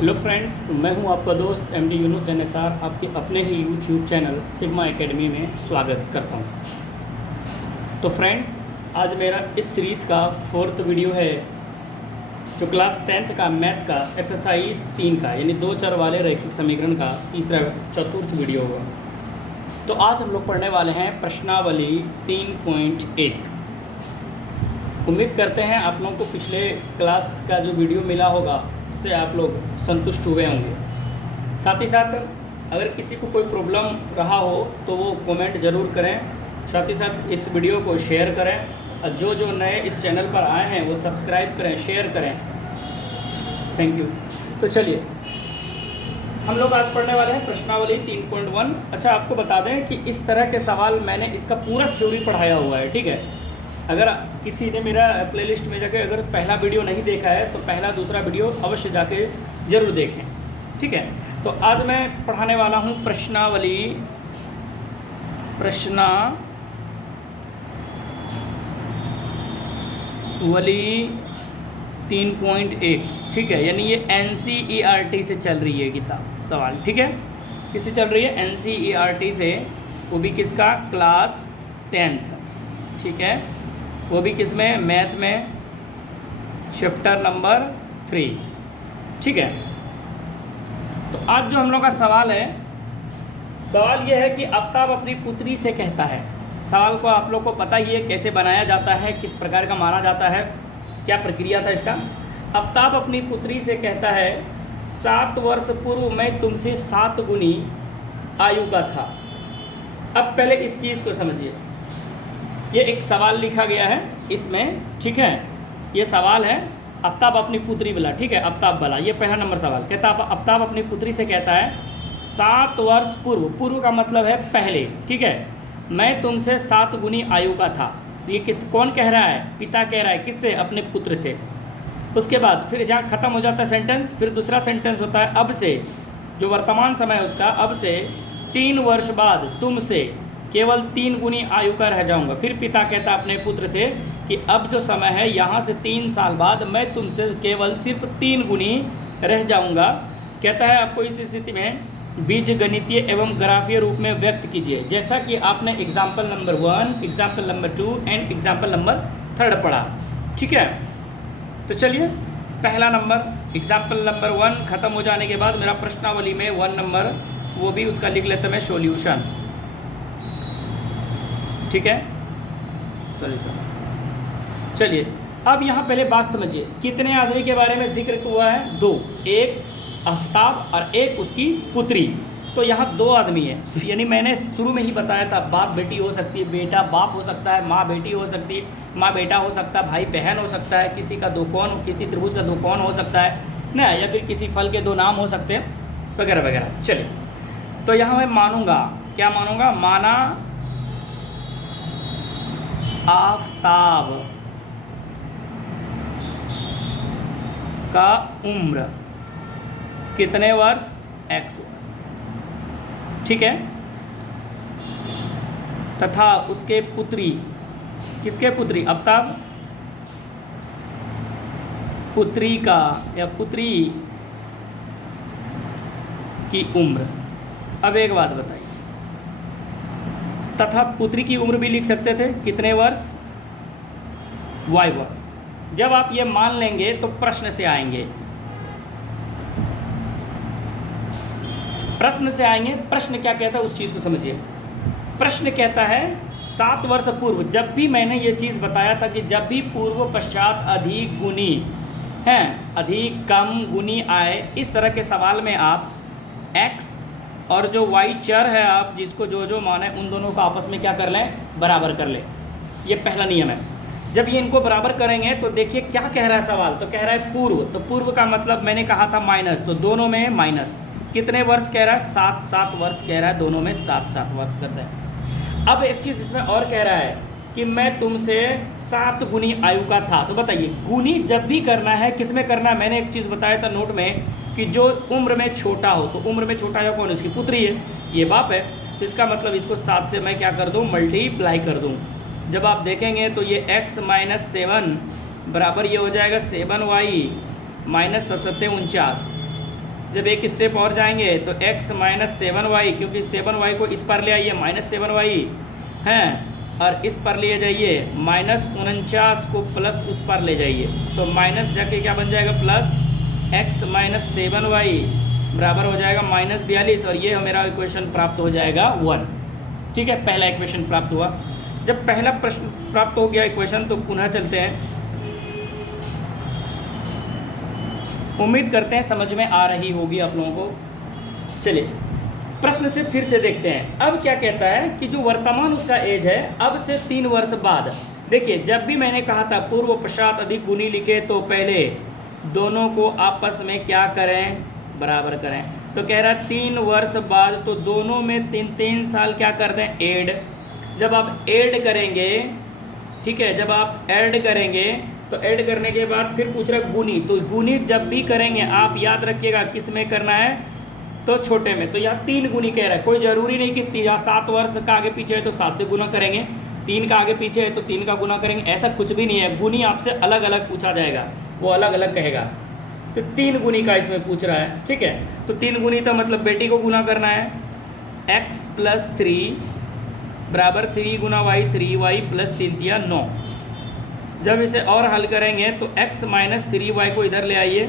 Hello friends, तो मैं हूं आपका दोस्त एमडी यूनुस एनएसआर, आपके अपने ही यूट्यूब चैनल सिग्मा एकेडमी में स्वागत करता हूं। तो फ्रेंड्स, आज मेरा इस सीरीज़ का 4th वीडियो है जो क्लास 10th का मैथ का एक्सरसाइज 3 का यानी 2 चर वाले रैखिक समीकरण का चतुर्थ वीडियो होगा। तो आज हम लोग पढ़ने वाले हैं प्रश्नावली 3.1। उम्मीद करते हैं आप लोगों को पिछले क्लास का जो वीडियो मिला होगा उससे आप लोग संतुष्ट हुए होंगे। साथ ही साथ अगर किसी को कोई प्रॉब्लम रहा हो तो वो कमेंट ज़रूर करें। साथ ही साथ इस वीडियो को शेयर करें और जो नए इस चैनल पर आए हैं वो सब्सक्राइब करें, शेयर करें। Thank you. तो चलिए हम लोग आज पढ़ने वाले हैं प्रश्नावली 3.1। अच्छा, आपको बता दें कि इस तरह के सवाल मैंने इसका पूरा थ्योरी पढ़ाया हुआ है, ठीक है। अगर किसी ने मेरा प्लेलिस्ट में जाके अगर पहला वीडियो नहीं देखा है तो पहला दूसरा वीडियो अवश्य जाके ज़रूर देखें, ठीक है। तो आज मैं पढ़ाने वाला हूँ प्रश्नावली 3.1, ठीक है। यानी ये NCERT से चल रही है किताब सवाल, ठीक है। किससे चल रही है? NCERT से, वो भी किसका? क्लास 10th, ठीक है। वो भी किस में? मैथ में, चैप्टर नंबर 3, ठीक है। तो आज जो हम लोग का सवाल है, सवाल ये है कि आफ्ताब अपनी पुत्री से कहता है। सवाल को आप लोग को पता ही है कैसे बनाया जाता है, किस प्रकार का माना जाता है, क्या प्रक्रिया था इसका। आफ्ताब अपनी पुत्री से कहता है 7 वर्ष पूर्व मैं तुमसे 7 गुनी आयु का था। अब पहले इस चीज़ को समझिए। ये एक सवाल लिखा गया है इसमें, ठीक है। ये सवाल है आफ्ताब अपनी पुत्री वाला, ठीक है। आफ्ताब वाला ये पहला नंबर सवाल कहता है। आफ्ताब अपनी पुत्री से कहता है 7 वर्ष पूर्व, पूर्व का मतलब है पहले, ठीक है, मैं तुमसे 7 गुनी आयु का था। ये कौन कह रहा है? पिता कह रहा है। किससे? अपने पुत्र से। उसके बाद फिर जहाँ ख़त्म हो जाता है सेंटेंस, फिर दूसरा सेंटेंस होता है अब से, जो वर्तमान समय है उसका, अब से 3 वर्ष बाद तुमसे केवल 3 गुनी आयु का रह जाऊंगा। फिर पिता कहता अपने पुत्र से कि अब जो समय है यहाँ से 3 साल बाद मैं तुमसे केवल सिर्फ 3 गुनी रह जाऊंगा। कहता है आपको इस स्थिति में बीज गणितीय एवं ग्राफीय रूप में व्यक्त कीजिए, जैसा कि आपने example number 1, example number 2 and example number 3 पढ़ा, ठीक है। तो चलिए पहला नंबर एग्जाम्पल नंबर 1 ख़त्म हो जाने के बाद मेरा प्रश्नावली में 1 नंबर वो भी उसका लिख लेते मैं सॉल्यूशन, ठीक है, सॉल्यूशन। चलिए अब यहाँ पहले बात समझिए, कितने आदमी के बारे में जिक्र हुआ है? 2, एक आफ्ताब और एक उसकी पुत्री। तो यहाँ 2 आदमी है, यानी मैंने शुरू में ही बताया था बाप बेटी हो सकती है, बेटा बाप हो सकता है, माँ बेटी हो सकती है, माँ बेटा हो सकता है, भाई बहन हो सकता है, किसी का 2 कोण, किसी त्रिभुज का 2 कोण हो सकता है ना, या फिर किसी फल के 2 नाम हो सकते हैं वगैरह वगैरह। चलिए तो यहाँ मैं मानूंगा, क्या मानूंगा? माना आफ्ताब का उम्र कितने वर्ष? X वर्ष, ठीक है। तथा उसके पुत्री, किसके पुत्री? आफ्ताब पुत्री का या पुत्री की उम्र। अब एक बात बताइए, तथा पुत्री की उम्र भी लिख सकते थे, कितने वर्ष? Y वर्ष। जब आप ये मान लेंगे तो प्रश्न से आएंगे, प्रश्न से आएंगे। प्रश्न क्या कहता है उस चीज़ को समझिए। प्रश्न कहता है 7 वर्ष पूर्व, जब भी मैंने ये चीज़ बताया था कि जब भी पूर्व पश्चात अधिक गुनी हैं, अधिक कम गुनी आए, इस तरह के सवाल में आप X और जो Y चर है, आप जिसको जो माने उन दोनों को आपस में क्या कर लें? बराबर कर लें। ये पहला नियम है। जब ये इनको बराबर करेंगे तो देखिए क्या कह रहा है सवाल। तो कह रहा है पूर्व, तो पूर्व का मतलब मैंने कहा था माइनस, तो दोनों में माइनस। कितने वर्ष कह रहा है? 7 वर्ष कह रहा है, दोनों में 7 वर्ष करते हैं। अब एक चीज़ इसमें और कह रहा है कि मैं तुमसे 7 गुनी आयु का था। तो बताइए गुनी जब भी करना है किस में करना है? मैंने एक चीज़ बताया था नोट में कि जो उम्र में छोटा हो, तो उम्र में छोटा है कौन? उसकी पुत्री है, ये बाप है। तो इसका मतलब इसको 7 से मैं क्या कर दूँ? मल्टीप्लाई कर दूँ। जब आप देखेंगे तो ये x - 7 बराबर ये हो जाएगा 7y - 7 49, जब एक स्टेप और जाएंगे तो x माइनस 7y, क्योंकि 7y को इस पर ले आइए -7y हैं, और इस पर ले जाइए -49 को प्लस उस पर ले जाइए, तो माइनस जाके क्या बन जाएगा प्लस x माइनस 7y बराबर हो जाएगा -42, और ये मेरा इक्वेशन प्राप्त हो जाएगा 1। ठीक है, पहला इक्वेशन प्राप्त हुआ। जब पहला प्रश्न प्राप्त हो गया इक्वेशन, तो पुनः चलते हैं। उम्मीद करते हैं समझ में आ रही होगी आप लोगों को। चलिए प्रश्न से फिर से देखते हैं। अब क्या कहता है कि जो वर्तमान उसका एज है अब से 3 वर्ष बाद, देखिए जब भी मैंने कहा था पूर्व पश्चात अधिक गुणी लिखे तो पहले दोनों को आपस में क्या करें, बराबर करें। तो कह रहा है 3 वर्ष बाद, तो दोनों में 3 साल क्या कर दें, ऐड। जब आप ऐड करेंगे, ठीक है, जब आप ऐड करेंगे तो ऐड करने के बाद फिर पूछ रहा गुनी, तो गुनी जब भी करेंगे आप याद रखिएगा किस में करना है, तो छोटे में। तो यहाँ 3 गुनी कह रहा है, कोई ज़रूरी नहीं कि यहाँ 7 वर्ष का आगे पीछे है तो 7 से गुना करेंगे, 3 का आगे पीछे है तो 3 का गुना करेंगे, ऐसा कुछ भी नहीं है। गुनी आपसे अलग अलग पूछा जाएगा, वो अलग अलग कहेगा। तो 3 गुनी का इसमें पूछ रहा है, ठीक है। तो 3 गुनी तो मतलब बेटी को गुना करना है, x + 3 बराबर 3 गुना y, 3y + 3 × 9। जब इसे और हल करेंगे तो x माइनस 3y को इधर ले आइए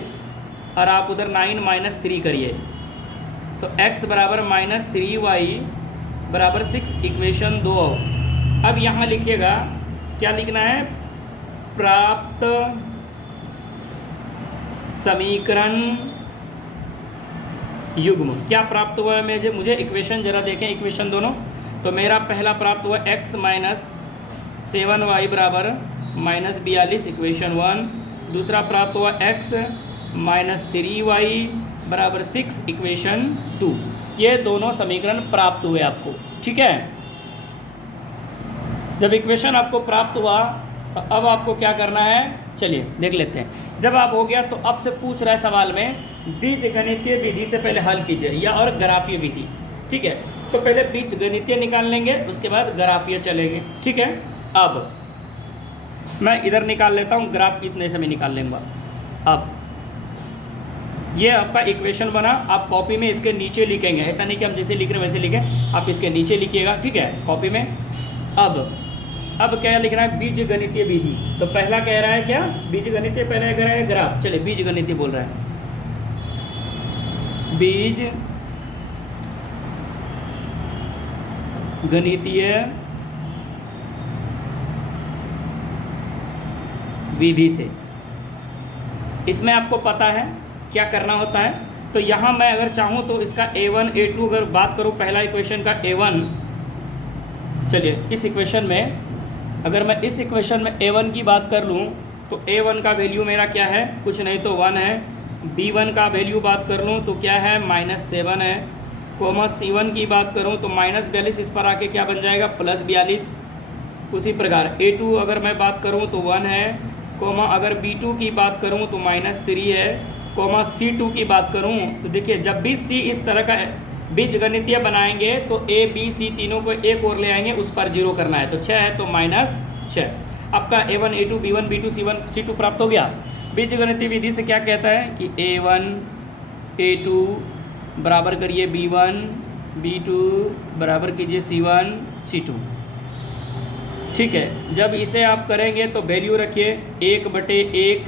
और आप उधर 9 - 3 करिए, तो x बराबर -3y बराबर 6, इक्वेशन 2। अब यहाँ लिखिएगा क्या लिखना है, प्राप्त समीकरण युग्म। क्या प्राप्त हुआ है मुझे इक्वेशन जरा देखें, इक्वेशन दोनों। तो मेरा पहला प्राप्त हुआ x माइनस 7y बराबर -42, इक्वेशन 1। दूसरा प्राप्त हुआ x माइनस 3y बराबर 6, इक्वेशन 2। ये दोनों समीकरण प्राप्त हुए आपको, ठीक है। जब इक्वेशन आपको प्राप्त हुआ तो अब आपको क्या करना है, चलिए देख लेते हैं। जब आप हो गया तो अब से पूछ रहा है सवाल में बीजगणितीय विधि से पहले हल कीजिए या और ग्राफीय विधि, ठीक है। तो पहले बीजगणितीय निकाल लेंगे, उसके बाद ग्राफीय चलेंगे, ठीक है। अब मैं इधर निकाल लेता हूँ, ग्राफ इतने से मैं निकाल लूँगा। अब ये आपका इक्वेशन बना, आप कॉपी में इसके नीचे लिखेंगे, ऐसा नहीं कि हम जैसे लिख रहे वैसे लिखें, आप इसके नीचे लिखिएगा, ठीक है, कॉपी में। अब क्या लिखना है, बीजगणितीय विधि। तो पहला कह रहा है क्या, बीजगणितीय, पहले कह रहा है ग्राफ। चलिए बीजगणितीय बोल रहा है, बीज गणितीय विधि से। इसमें आपको पता है क्या करना होता है। तो यहाँ मैं अगर चाहूँ तो इसका a1 a2 अगर बात करूँ, पहला इक्वेशन का a1, चलिए इस इक्वेशन में अगर मैं इस इक्वेशन में a1 की बात कर लूँ तो a1 का वैल्यू मेरा क्या है, कुछ नहीं तो 1 है। b1 का वैल्यू बात कर लूँ तो क्या है, -7 है। कोमा c1 की बात करूँ तो -42, इस पर आके क्या बन जाएगा, +42। उसी प्रकार a2 अगर मैं बात करूँ तो 1 है। कोमा अगर b2 की बात करूँ तो -3 है। कोमा c2 की बात करूँ तो देखिए जब भी c इस तरह का बीजगणितीय बनाएंगे तो a b c तीनों को एक और ले आएंगे, उस पर 0 करना है। तो 6 है तो -6। आपका a1 a2 b1 b2 c1 c2 प्राप्त हो गया। बीजगणितीय विधि से क्या कहता है कि a1 a2 बराबर करिए b1 b2 बराबर कीजिए c1 c2, ठीक है। जब इसे आप करेंगे तो वैल्यू रखिए 1/1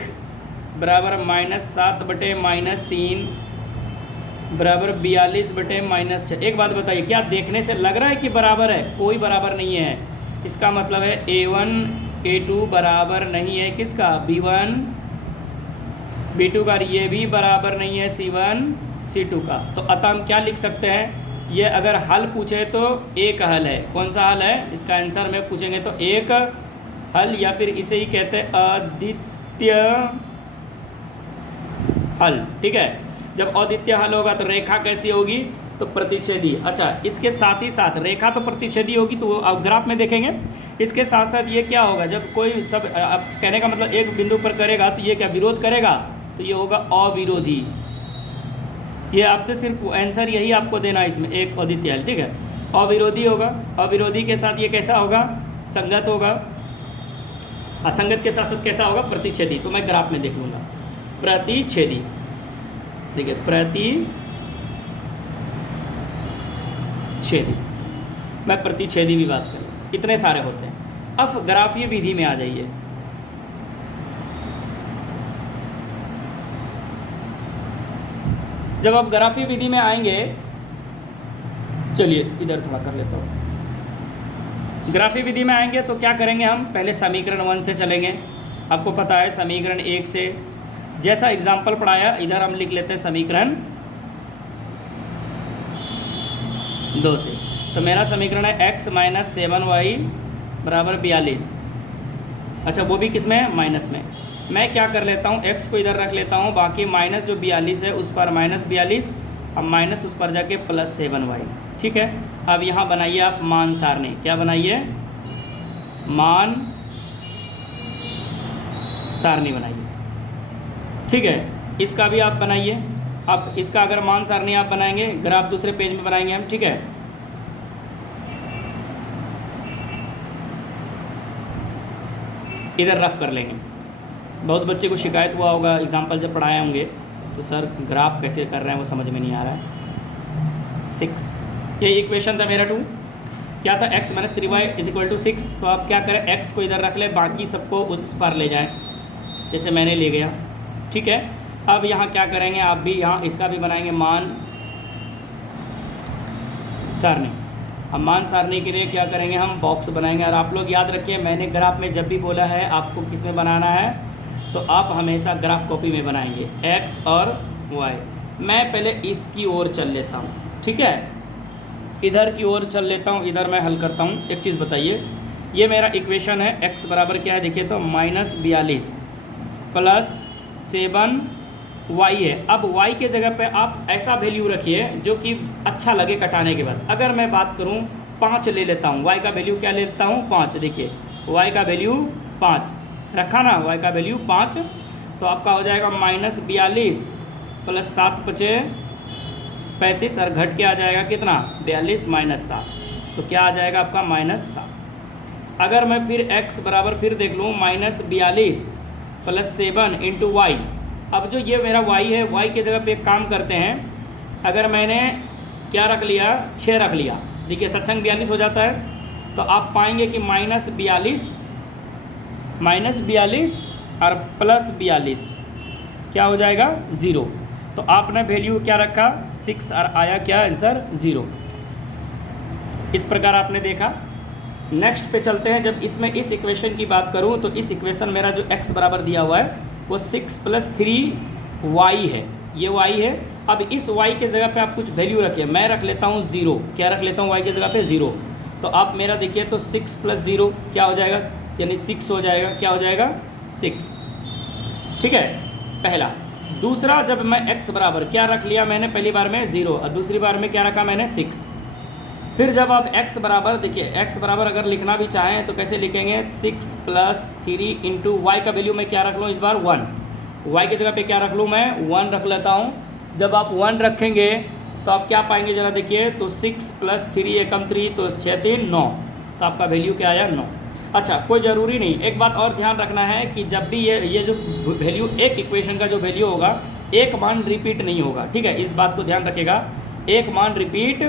बराबर -7/-3 बराबर 42/-6। एक बात बताइए, क्या देखने से लग रहा है कि बराबर है? कोई बराबर नहीं है। इसका मतलब है a1 a2 बराबर नहीं है किसका, b1 b2 का, ये भी बराबर नहीं है c1 c2 का। तो अतः हम क्या लिख सकते हैं, ये अगर हल पूछे तो एक हल है। कौन सा हल है, इसका आंसर में पूछेंगे तो एक हल, या फिर इसे ही कहते हैं अद्वितीय हल, ठीक है। जब अद्वितीय हल होगा तो रेखा कैसी होगी, तो प्रतिच्छेदी। अच्छा, इसके साथ ही साथ रेखा तो प्रतिच्छेदी होगी, तो आप ग्राफ में देखेंगे। इसके साथ साथ ये क्या होगा, जब कोई सब अब कहने का मतलब एक बिंदु पर करेगा तो ये क्या विरोध करेगा, तो ये होगा अविरोधी। ये आपसे सिर्फ आंसर यही आपको देना है इसमें, एक अद्वितीय हल, ठीक है। अविरोधी होगा, अविरोधी के साथ ये कैसा होगा, संगत होगा। असंगत के साथ साथ कैसा होगा, प्रतिच्छेदी। तो मैं ग्राफ में देख लूँगा, प्रतिच्छेदी। देखिए प्रतिच्छेदी, मैं प्रतिच्छेदी भी बात करूँ, इतने सारे होते हैं। अब ग्राफीय विधि में आ जाइए। जब आप ग्राफीय विधि में आएंगे, चलिए इधर थोड़ा कर लेता हूँ। ग्राफीय विधि में आएंगे तो क्या करेंगे, हम पहले समीकरण 1 से चलेंगे। आपको पता है समीकरण 1 से जैसा एग्जाम्पल पढ़ाया, इधर हम लिख लेते हैं समीकरण 2 से। तो मेरा समीकरण है x - 7y = 42। अच्छा, वो भी किस में, माइनस में। मैं क्या कर लेता हूँ, x को इधर रख लेता हूँ, बाकी माइनस जो 42 है उस पर -42, अब माइनस उस पर जाके +7y। ठीक है, अब यहाँ बनाइए आप मान सारणी। क्या बनाइए, मान सारणी बनाइए। ठीक है, इसका भी आप बनाइए। अब इसका अगर मान सारणी आप बनाएंगे, ग्राफ दूसरे पेज में बनाएंगे हम। ठीक है, इधर रफ कर लेंगे। बहुत बच्चे को शिकायत हुआ होगा, एग्जाम्पल जब पढ़ाए होंगे तो सर ग्राफ कैसे कर रहे हैं वो समझ में नहीं आ रहा है। 6, ये इक्वेशन था मेरा 2, क्या था, x - 3y = 6। तो आप क्या करें, x को इधर रख लें, बाकी सबको उस पर ले जाएं, जैसे मैंने ले गया। ठीक है, अब यहाँ क्या करेंगे, आप भी यहाँ इसका भी बनाएंगे मान सारणी। हम मान सारणी के लिए क्या करेंगे, हम बॉक्स बनाएंगे। और आप लोग याद रखिए, मैंने ग्राफ में जब भी बोला है आपको किस में बनाना है, तो आप हमेशा ग्राफ कॉपी में बनाएंगे, x और y। मैं पहले इसकी ओर चल लेता हूँ। ठीक है, इधर की ओर चल लेता हूँ, इधर मैं हल करता हूँ। एक चीज़ बताइए, ये मेरा इक्वेशन है, x बराबर क्या है, देखिए तो -42 + 7y है। अब y के जगह पे आप ऐसा वैल्यू रखिए जो कि अच्छा लगे कटाने के बाद। अगर मैं बात करूँ 5 ले लेता हूँ, y का वैल्यू क्या ले लेता हूँ, 5। देखिए y का वैल्यू 5 रखा ना, y का वैल्यू 5, तो आपका हो जाएगा -42 + 7 × 5 = 35, और घट के आ जाएगा कितना, 42 - 7, तो क्या आ जाएगा आपका -7। अगर मैं फिर x बराबर फिर देख लूँ -42 + 7 × y। अब जो ये मेरा y है, y के जगह पे एक काम करते हैं, अगर मैंने क्या रख लिया, 6 रख लिया, देखिए सत्संग 42 हो जाता है, तो आप पाएंगे कि -42 और +42 क्या हो जाएगा, 0। तो आपने वैल्यू क्या रखा, 6, और आया क्या आंसर, 0। इस प्रकार आपने देखा। नेक्स्ट पे चलते हैं। जब इसमें इस इक्वेशन की बात करूं तो इस इक्वेशन मेरा जो x बराबर दिया हुआ है वो 6 + 3y है, ये y है। अब इस y के जगह पे आप कुछ वैल्यू रखिए, मैं रख लेता हूँ 0। क्या रख लेता हूँ, y के जगह पे 0। तो आप मेरा देखिए तो 6 + 0 क्या हो जाएगा, यानी 6 हो जाएगा। क्या हो जाएगा, 6। ठीक है, पहला। दूसरा, जब मैं x बराबर क्या रख लिया मैंने, पहली बार में 0 और दूसरी बार में क्या रखा मैंने, 6। फिर जब आप x बराबर, देखिए x बराबर अगर लिखना भी चाहें तो कैसे लिखेंगे, 6 + 3 × y का वैल्यू मैं क्या रख लूँ इस बार, 1। y की जगह पे क्या रख लूँ मैं, 1 रख लेता हूँ। जब आप 1 रखेंगे तो आप क्या पाएंगे, ज़रा देखिए तो 6 + 3 × 3 तो 6 × 3 = 9, तो आपका वैल्यू क्या आया, 9। अच्छा, कोई ज़रूरी नहीं, एक बात और ध्यान रखना है कि जब भी ये जो वैल्यू, एक इक्वेशन का जो वैल्यू होगा, एक मान रिपीट नहीं होगा। ठीक है, इस बात को ध्यान रखिएगा, एक मान रिपीट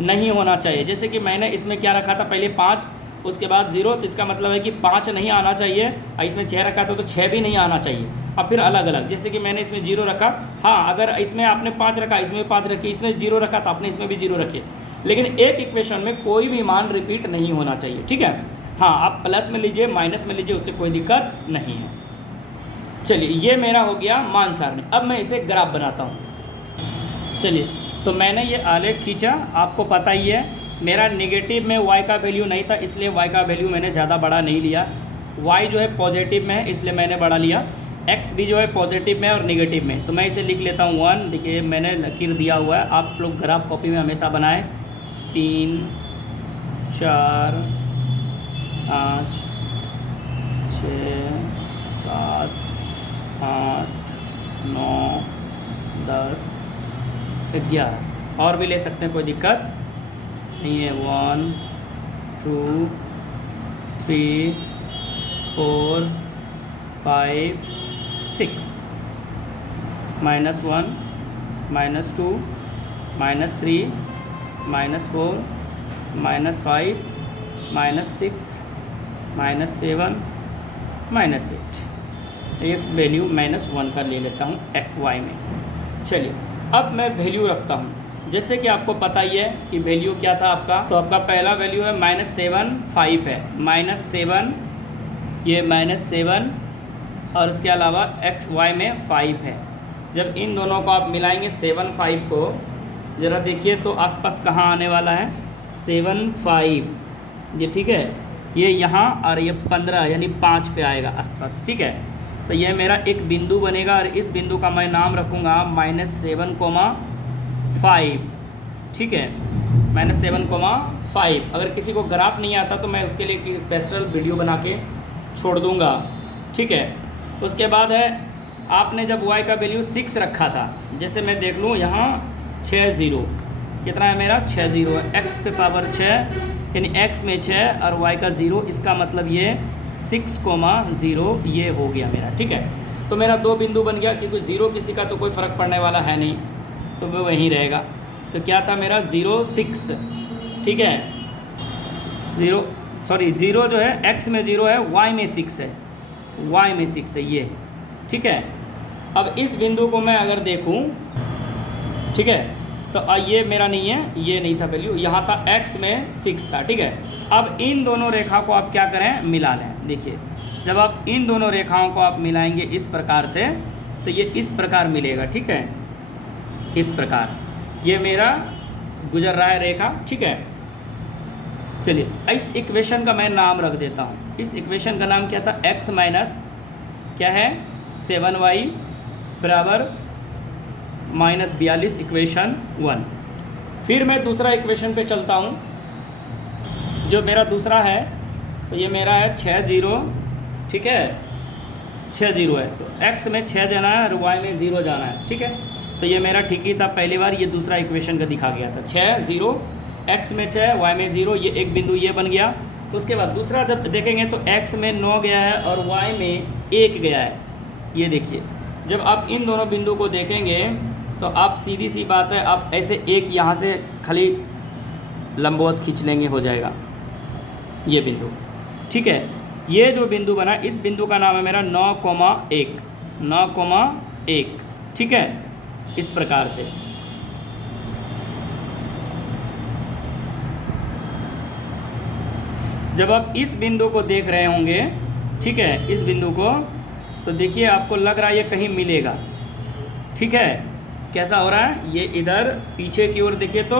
नहीं होना चाहिए। जैसे कि मैंने इसमें क्या रखा था, पहले 5, उसके बाद 0, तो इसका मतलब है कि 5 नहीं आना चाहिए, और इसमें 6 रखा था तो 6 भी नहीं आना चाहिए। अब फिर अलग अलग, जैसे कि मैंने इसमें 0 रखा, हाँ अगर इसमें आपने 5 रखा, इसमें 5 रखी, इसमें 0 रखा तो आपने इसमें भी 0 रखे, लेकिन एक इक्वेशन में कोई भी मान रिपीट नहीं होना चाहिए। ठीक है, हाँ आप प्लस में लीजिए, माइनस में लीजिए, उससे कोई दिक्कत नहीं है। चलिए, ये मेरा हो गया मान सारणी। अब मैं इसे ग्राफ बनाता हूँ। चलिए, तो मैंने ये आलेख खींचा, आपको पता ही है मेरा नेगेटिव में y का वैल्यू नहीं था, इसलिए y का वैल्यू मैंने ज़्यादा बड़ा नहीं लिया। y जो है पॉजिटिव में है इसलिए मैंने बड़ा लिया, x भी जो है पॉजिटिव में और नेगेटिव में, तो मैं इसे लिख लेता हूँ 1। देखिए मैंने लकीर दिया हुआ है, आप लोग ग्राफ कॉपी में हमेशा बनाएं। 3 4 5 6 7 8 9 10 11, और भी ले सकते हैं, कोई दिक्कत नहीं है। 1 2 3 4 5 6 -1 -2, -3, -4, -5, -6, -7, -8। एक वैल्यू -1 का ले लेता हूँ y में। चलिए अब मैं वैल्यू रखता हूँ। जैसे कि आपको पता ही है कि वैल्यू क्या था आपका, तो आपका पहला वैल्यू है -7, 5 है, -7, ये -7 और इसके अलावा y में 5 है। जब इन दोनों को आप मिलाएंगे 7, 5 को, ज़रा देखिए तो आसपास कहाँ आने वाला है, 7, 5, ये ठीक है, ये यहाँ और ये 15 यानी 5 पे आएगा आसपास, ठीक है। तो ये मेरा एक बिंदु बनेगा और इस बिंदु का मैं नाम रखूँगा -7,5, ठीक है, -7,5। अगर किसी को ग्राफ नहीं आता तो मैं उसके लिए एक स्पेशल वीडियो बना के छोड़ दूँगा, ठीक है। उसके बाद है आपने जब y का वैल्यू 6 रखा था, जैसे मैं देख लूँ यहाँ 6 0, कितना है मेरा 6 0 है, x पे पावर 6 यानी x में 6 और y का 0, इसका मतलब ये 6,0 ये हो गया मेरा, ठीक है। तो मेरा 2 बिंदु बन गया, क्योंकि 0 किसी का तो कोई फ़र्क पड़ने वाला है नहीं, तो वो वहीं रहेगा। तो क्या था मेरा 0, 6, ठीक है, 0 जो है x में 0 है, y में 6 है, y में 6 है ये, ठीक है। अब इस बिंदु को मैं अगर देखूं, ठीक है, तो ये मेरा नहीं है, ये नहीं था वैल्यू, यहाँ था x में 6 था, ठीक है। अब इन दोनों रेखा को आप क्या करें, मिला लें। देखिए जब आप इन दोनों रेखाओं को आप मिलाएंगे इस प्रकार से, तो ये इस प्रकार मिलेगा, ठीक है, इस प्रकार ये मेरा गुजर रहा है रेखा, ठीक है। चलिए इस इक्वेशन का मैं नाम रख देता हूँ। इस इक्वेशन का नाम क्या था, x माइनस क्या है 7y बराबर -42, इक्वेशन 1। फिर मैं दूसरा इक्वेशन पे चलता हूँ, जो मेरा दूसरा है, तो ये मेरा है 6 0, ठीक है, 6 0 है, तो x में 6 जाना है और y में 0 जाना है, ठीक है। तो ये मेरा ठीक ही था, पहली बार ये दूसरा इक्वेशन का दिखा गया था, 6 0, x में 6 y में 0, ये एक बिंदु ये बन गया। उसके बाद दूसरा जब देखेंगे तो x में 9 गया है और y में 1 गया है, ये देखिए। जब आप इन दोनों बिंदु को देखेंगे तो आप सीधी सी बात है, आप ऐसे एक यहाँ से खाली लंबवत खींच लेंगे, हो जाएगा ये बिंदु, ठीक है। ये जो बिंदु बना, इस बिंदु का नाम है मेरा 9,1, 9,1, ठीक है, इस प्रकार से। जब आप इस बिंदु को देख रहे होंगे, ठीक है, इस बिंदु को, तो देखिए आपको लग रहा है ये कहीं मिलेगा, ठीक है। कैसा हो रहा है, ये इधर पीछे की ओर देखिए तो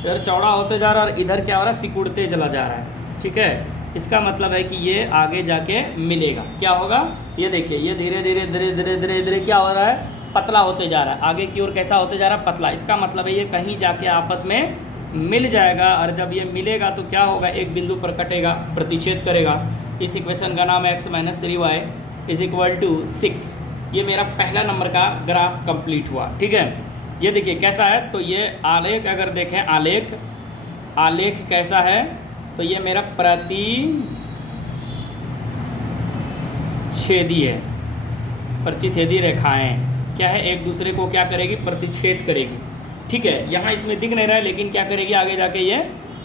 इधर चौड़ा होते जा रहा है और इधर क्या हो रहा है, सिकुड़ते चला जा रहा है, ठीक है। इसका मतलब है कि ये आगे जाके मिलेगा, क्या होगा, ये देखिए ये धीरे धीरे धीरे धीरे धीरे धीरे क्या हो रहा है, पतला होते जा रहा है, आगे की ओर कैसा होते जा रहा है, पतला। इसका मतलब है ये कहीं जाके आपस में मिल जाएगा, और जब ये मिलेगा तो क्या होगा, एक बिंदु पर कटेगा, प्रतिच्छेद करेगा। इस इक्वेशन का नाम है x - 3y = 6। ये मेरा पहला नंबर का ग्राफ कंप्लीट हुआ, ठीक है। ये देखिए कैसा है, तो ये आलेख अगर देखें, आलेख कैसा है, तो ये मेरा प्रतिच्छेदी रेखाएं क्या है, एक दूसरे को क्या करेगी, प्रतिच्छेद करेगी, ठीक है। यहाँ इसमें दिख नहीं रहा है, लेकिन क्या करेगी, आगे जाके ये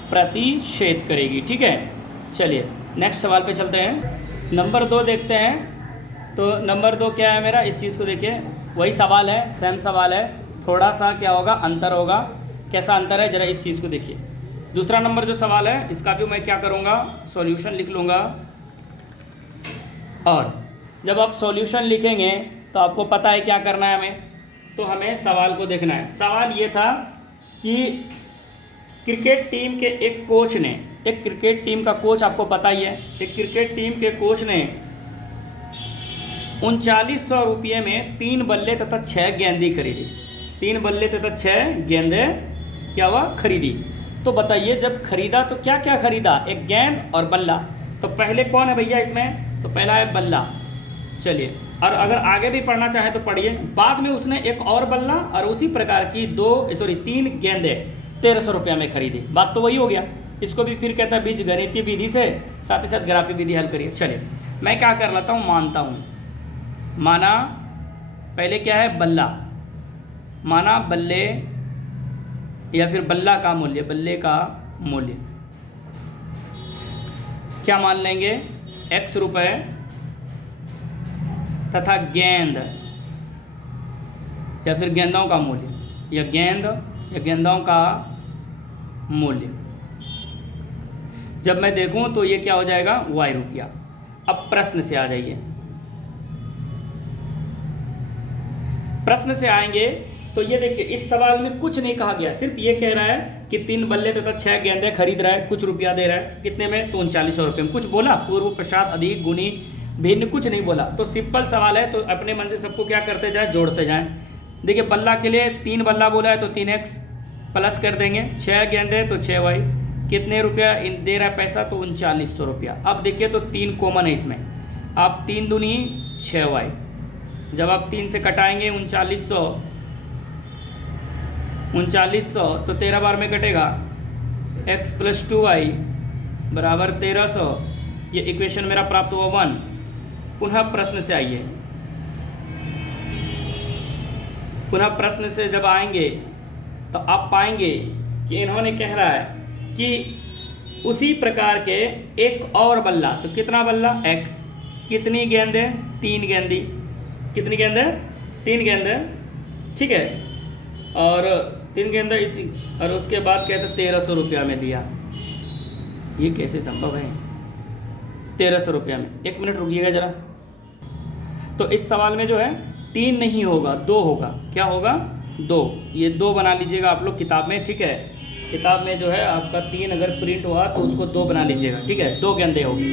प्रतिच्छेद करेगी, ठीक है। चलिए नेक्स्ट सवाल पे चलते हैं। नंबर 2 देखते हैं। तो नंबर 2 क्या है मेरा, इस चीज़ को देखिए, वही सवाल है, सेम सवाल है, थोड़ा सा क्या होगा, अंतर होगा। कैसा अंतर है, ज़रा इस चीज़ को देखिए। दूसरा नंबर जो सवाल है, इसका भी मैं क्या करूँगा, सॉल्यूशन लिख लूँगा। और जब आप सॉल्यूशन लिखेंगे तो आपको पता है क्या करना है हमें, तो हमें सवाल को देखना है। सवाल ये था कि क्रिकेट टीम के एक कोच ने, एक क्रिकेट टीम का कोच आपको पता ही है, एक क्रिकेट टीम के कोच ने 3900 रुपये में 3 बल्ले तथा 6 गेंदें खरीदी। 3 बल्ले तथा 6 गेंदें क्या हुआ, खरीदी। तो बताइए जब खरीदा तो क्या क्या खरीदा, एक गेंद और बल्ला। तो पहले कौन है भैया इसमें, तो पहला है बल्ला। चलिए, और अगर आगे भी पढ़ना चाहे तो पढ़िए। बाद में उसने एक और बल्ला और उसी प्रकार की 3 गेंदें 1300 रुपये में खरीदी। बात तो वही हो गया। इसको भी फिर कहता है बीज गणितीय विधि से साथ ही साथ ग्राफिक विधि हल करिए। चलिए मैं क्या कर लेता हूँ, मानता हूँ, माना पहले क्या है, बल्ला, माना बल्ले या फिर बल्ला का मूल्य, बल्ले का मूल्य क्या मान लेंगे, x रुपए तथा गेंद या फिर गेंदों का मूल्य, या गेंद या गेंदों का मूल्य जब मैं देखूं तो ये क्या हो जाएगा, y रुपया। अब प्रश्न से आ जाइए। प्रश्न से आएंगे तो ये देखिए, इस सवाल में कुछ नहीं कहा गया, सिर्फ ये कह रहा है कि 3 बल्ले तथा 6 गेंदें खरीद रहा है, कुछ रुपया दे रहा है, कितने में, तो 3900 रुपये में। कुछ बोला पूर्व, पश्चात, अधिक, गुणी, भिन्न, कुछ नहीं बोला। तो सिंपल सवाल है, तो अपने मन से सबको क्या करते जाए, जोड़ते जाएं। देखिए बल्ला के लिए 3 बल्ला बोला है तो 3x प्लस कर देंगे, 6 गेंदें तो 6y, कितने रुपया दे रहा है पैसा, तो 3900 रुपया। अब देखिए तो 3 कॉमन है इसमें, आप 3 दूनी 6y, जब आप 3 से कटाएंगे 3900 तो 13 बार में कटेगा, x + 2y बराबर 1300, ये इक्वेशन मेरा प्राप्त हुआ 1। पुनः प्रश्न से आइए, पुनः प्रश्न से जब आएंगे तो आप पाएंगे कि इन्होंने कह रहा है कि उसी प्रकार के एक और बल्ला, तो कितना बल्ला, x, कितनी गेंदें, 3 गेंदी, कितनी गेंदें, 3 गेंदें, ठीक है, और 3 गेंदें इसी, और उसके बाद कहते 1300 रुपया में दिया। ये कैसे संभव है, 1300 रुपया में। 1 मिनट रुकिएगा जरा। तो इस सवाल में जो है 3 नहीं होगा, 2 होगा। क्या होगा, 2। ये 2 बना लीजिएगा आप लोग किताब में, ठीक है। किताब में जो है आपका 3 अगर प्रिंट हुआ तो उसको 2 बना लीजिएगा, ठीक है। 2 गेंदे होगी,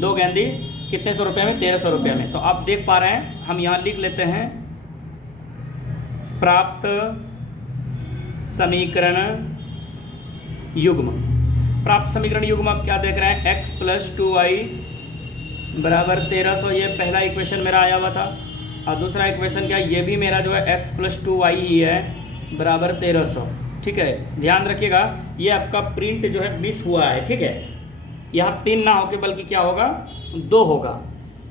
2 गेंदी कितने सौ रुपये में, 1300 रुपये में। तो आप देख पा रहे हैं, हम यहाँ लिख लेते हैं प्राप्त समीकरण युग्म। प्राप्त समीकरण युग्म आप क्या देख रहे हैं, x + 2y बराबर 1300, ये पहला इक्वेशन मेरा आया हुआ था। और दूसरा इक्वेशन क्या, ये भी मेरा जो है x + 2y ही है बराबर 1300, ठीक है। ध्यान रखिएगा, ये आपका प्रिंट जो है मिस हुआ है, ठीक है। यहाँ 3 ना होके बल्कि क्या होगा, 2 होगा।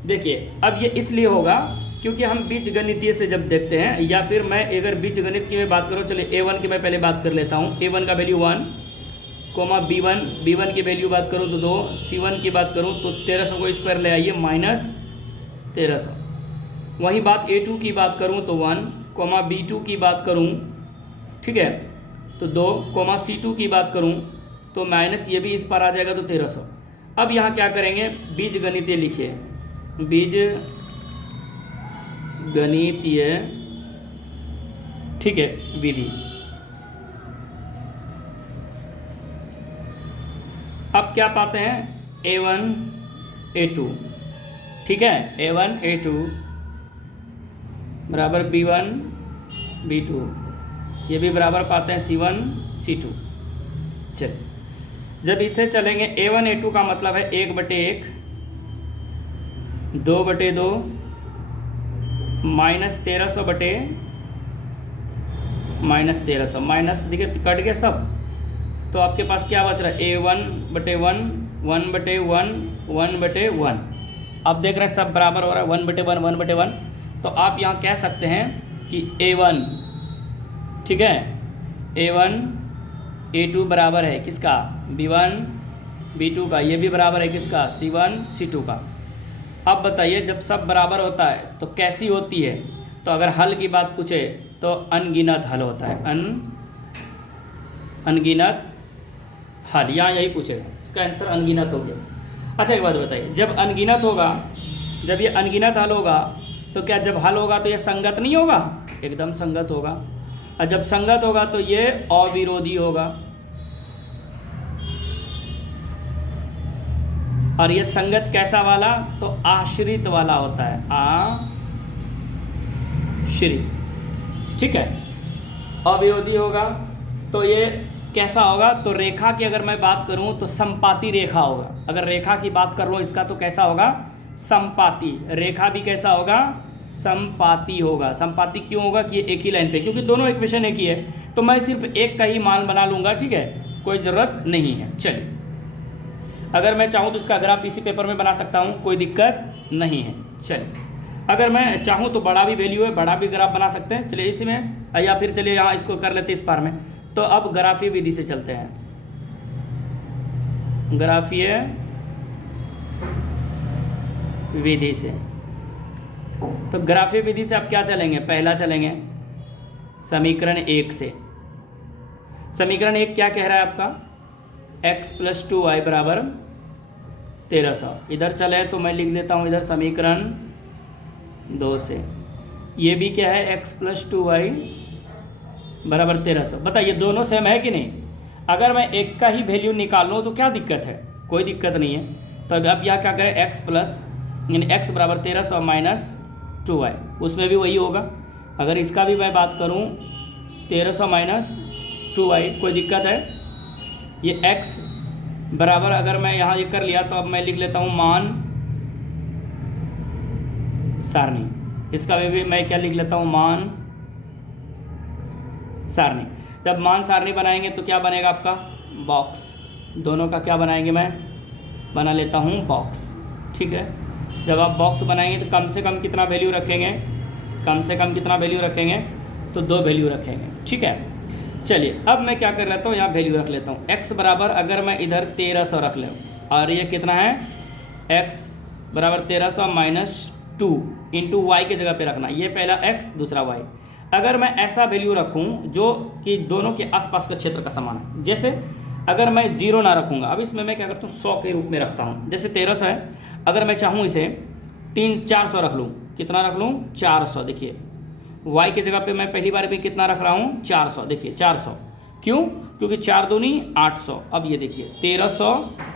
देखिए अब ये इसलिए होगा क्योंकि हम बीजगणितीय से जब देखते हैं, या फिर मैं अगर बीजगणित की मैं बात करूँ, चलिए a1 की मैं पहले बात कर लेता हूँ। a1 का वैल्यू 1, b1 की वैल्यू बात करूँ तो 2, c1 की बात करूँ तो 1300 को इस पर ले आइए -1300। वही बात a2 की बात करूँ तो 1, b2 की बात करूँ, ठीक है, तो 2, c2 की बात करूँ तो माइनस, ये भी इस पर आ जाएगा तो 1300। अब यहाँ क्या करेंगे, बीजगणितीय लिखिए, बीजगणितीय, ठीक है, विधि। अब क्या पाते हैं, a1 a2, ठीक है, a1 a2 बराबर b1 b2, ये भी बराबर पाते हैं c1 c2। चल, जब इससे चलेंगे a1 a2 का मतलब है 1/1, 2/2, -1300 बटे -1300, माइनस देखिए कट गया सब, तो आपके पास क्या बच रहा है, a1/1, 1/1, 1/1। अब देख रहे हैं सब बराबर हो रहा है, 1/1, 1/1। तो आप यहाँ कह सकते हैं कि a1, ठीक है, a1 a2 बराबर है किसका, b1 b2 का, ये भी बराबर है किसका, c1 c2 का। अब बताइए जब सब बराबर होता है तो कैसी होती है, तो अगर हल की बात पूछे तो अनगिनत हल होता है, अनगिनत हल, यहाँ यही पूछेगा, इसका आंसर अनगिनत हो गया। अच्छा एक बात बताइए, जब अनगिनत होगा, जब ये अनगिनत हल होगा तो क्या जब हल होगा तो ये संगत नहीं होगा, एकदम संगत होगा। और जब संगत होगा तो ये अविरोधी होगा, और ये संगत कैसा वाला, तो आश्रित वाला होता है, आश्रित, ठीक है। अविरोधी होगा तो ये कैसा होगा, तो रेखा की अगर मैं बात करूं तो संपाती रेखा होगा। अगर रेखा की बात कर लो इसका तो कैसा होगा, संपाती। रेखा भी कैसा होगा, संपाती होगा। संपाती क्यों होगा कि ये एक ही लाइन पे, क्योंकि दोनों इक्वेशन एक ही है, तो मैं सिर्फ एक का ही मान बना लूँगा, ठीक है, कोई ज़रूरत नहीं है। चलिए, अगर मैं चाहूँ तो इसका ग्राफ इसी पेपर में बना सकता हूँ, कोई दिक्कत नहीं है। चलिए अगर मैं चाहूँ तो बड़ा भी वैल्यू है, बड़ा भी ग्राफ बना सकते हैं। चलिए इसी में, या फिर चलिए यहाँ इसको कर लेते हैं इस पार में। तो अब ग्राफीय विधि से चलते हैं, ग्राफीय विधि से। तो ग्राफीय विधि से आप क्या चलेंगे, पहला चलेंगे समीकरण 1 से। समीकरण 1 क्या कह रहा है आपका, x + 2y बराबर 1300। इधर चले तो मैं लिख देता हूँ इधर समीकरण 2 से। ये भी क्या है, x + 2y बराबर 1300। बताइए दोनों सेम है कि नहीं। अगर मैं एक का ही वैल्यू निकाल लूँ तो क्या दिक्कत है, कोई दिक्कत नहीं है। तो अब यहाँ क्या करें, x बराबर 1300 माइनस 2y, उसमें भी वही होगा। अगर इसका भी मैं बात करूँ 1300 माइनस 2y, कोई दिक्कत है। ये x बराबर, अगर मैं यहाँ ये कर लिया तो अब मैं लिख लेता हूँ मान सारणी। इसका भी मैं क्या लिख लेता हूँ, मान सारणी। जब मान सारणी बनाएंगे तो क्या बनेगा आपका, बॉक्स। दोनों का क्या बनाएंगे, मैं बना लेता हूँ बॉक्स, ठीक है। जब आप बॉक्स बनाएंगे तो कम से कम कितना वैल्यू रखेंगे, कम से कम कितना वैल्यू रखेंगे, तो 2 वैल्यू रखेंगे, ठीक है। चलिए अब मैं क्या कर लेता हूँ, यहाँ वैल्यू रख लेता हूँ। x बराबर, अगर मैं इधर 1300 रख लूँ और ये कितना है, x बराबर 1300 माइनस 2 इंटू वाई की जगह पे रखना, ये पहला x दूसरा y। अगर मैं ऐसा वैल्यू रखूँ जो कि दोनों के आसपास के क्षेत्र का समान है, जैसे अगर मैं 0 ना रखूँगा, अब इसमें मैं क्या करता हूँ 100 के रूप में रखता हूँ। जैसे 1300 है, अगर मैं चाहूँ इसे 400 रख लूँ, कितना रख लूँ, 400। देखिए y की जगह पे मैं पहली बार में कितना रख रहा हूँ, 400। देखिए 400, क्यों, क्योंकि 4 दूनी 800। अब ये देखिए 1300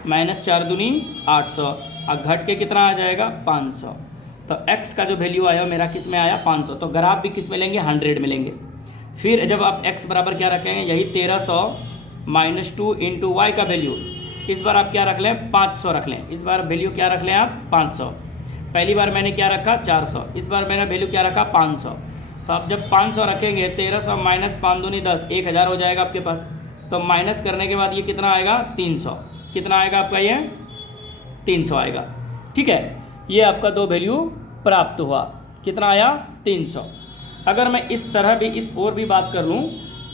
माइनस 4 दूनी 800, अब घट के कितना आ जाएगा, 500। तो x का जो वैल्यू आया मेरा किस में आया, 500। तो ग्राफ भी किस में लेंगे, 100 में लेंगे। फिर जब आप x बराबर क्या रखेंगे, यही 1300 माइनस 2 इंटू वाई का वैल्यू, इस बार आप क्या रख लें, 500 रख लें। इस बार वैल्यू क्या रख लें आप, 500। पहली बार मैंने क्या रखा, 400, इस बार मैंने वैल्यू क्या रखा, 500। तो आप जब 500 रखेंगे, 1300 माइनस 5 दूनी 10, 1000 हो जाएगा आपके पास। तो माइनस करने के बाद ये कितना आएगा, 300। कितना आएगा आपका, ये 300 आएगा, ठीक है। ये आपका 2 वैल्यू प्राप्त हुआ, कितना आया, 300। अगर मैं इस तरह भी इस और भी बात कर लूँ,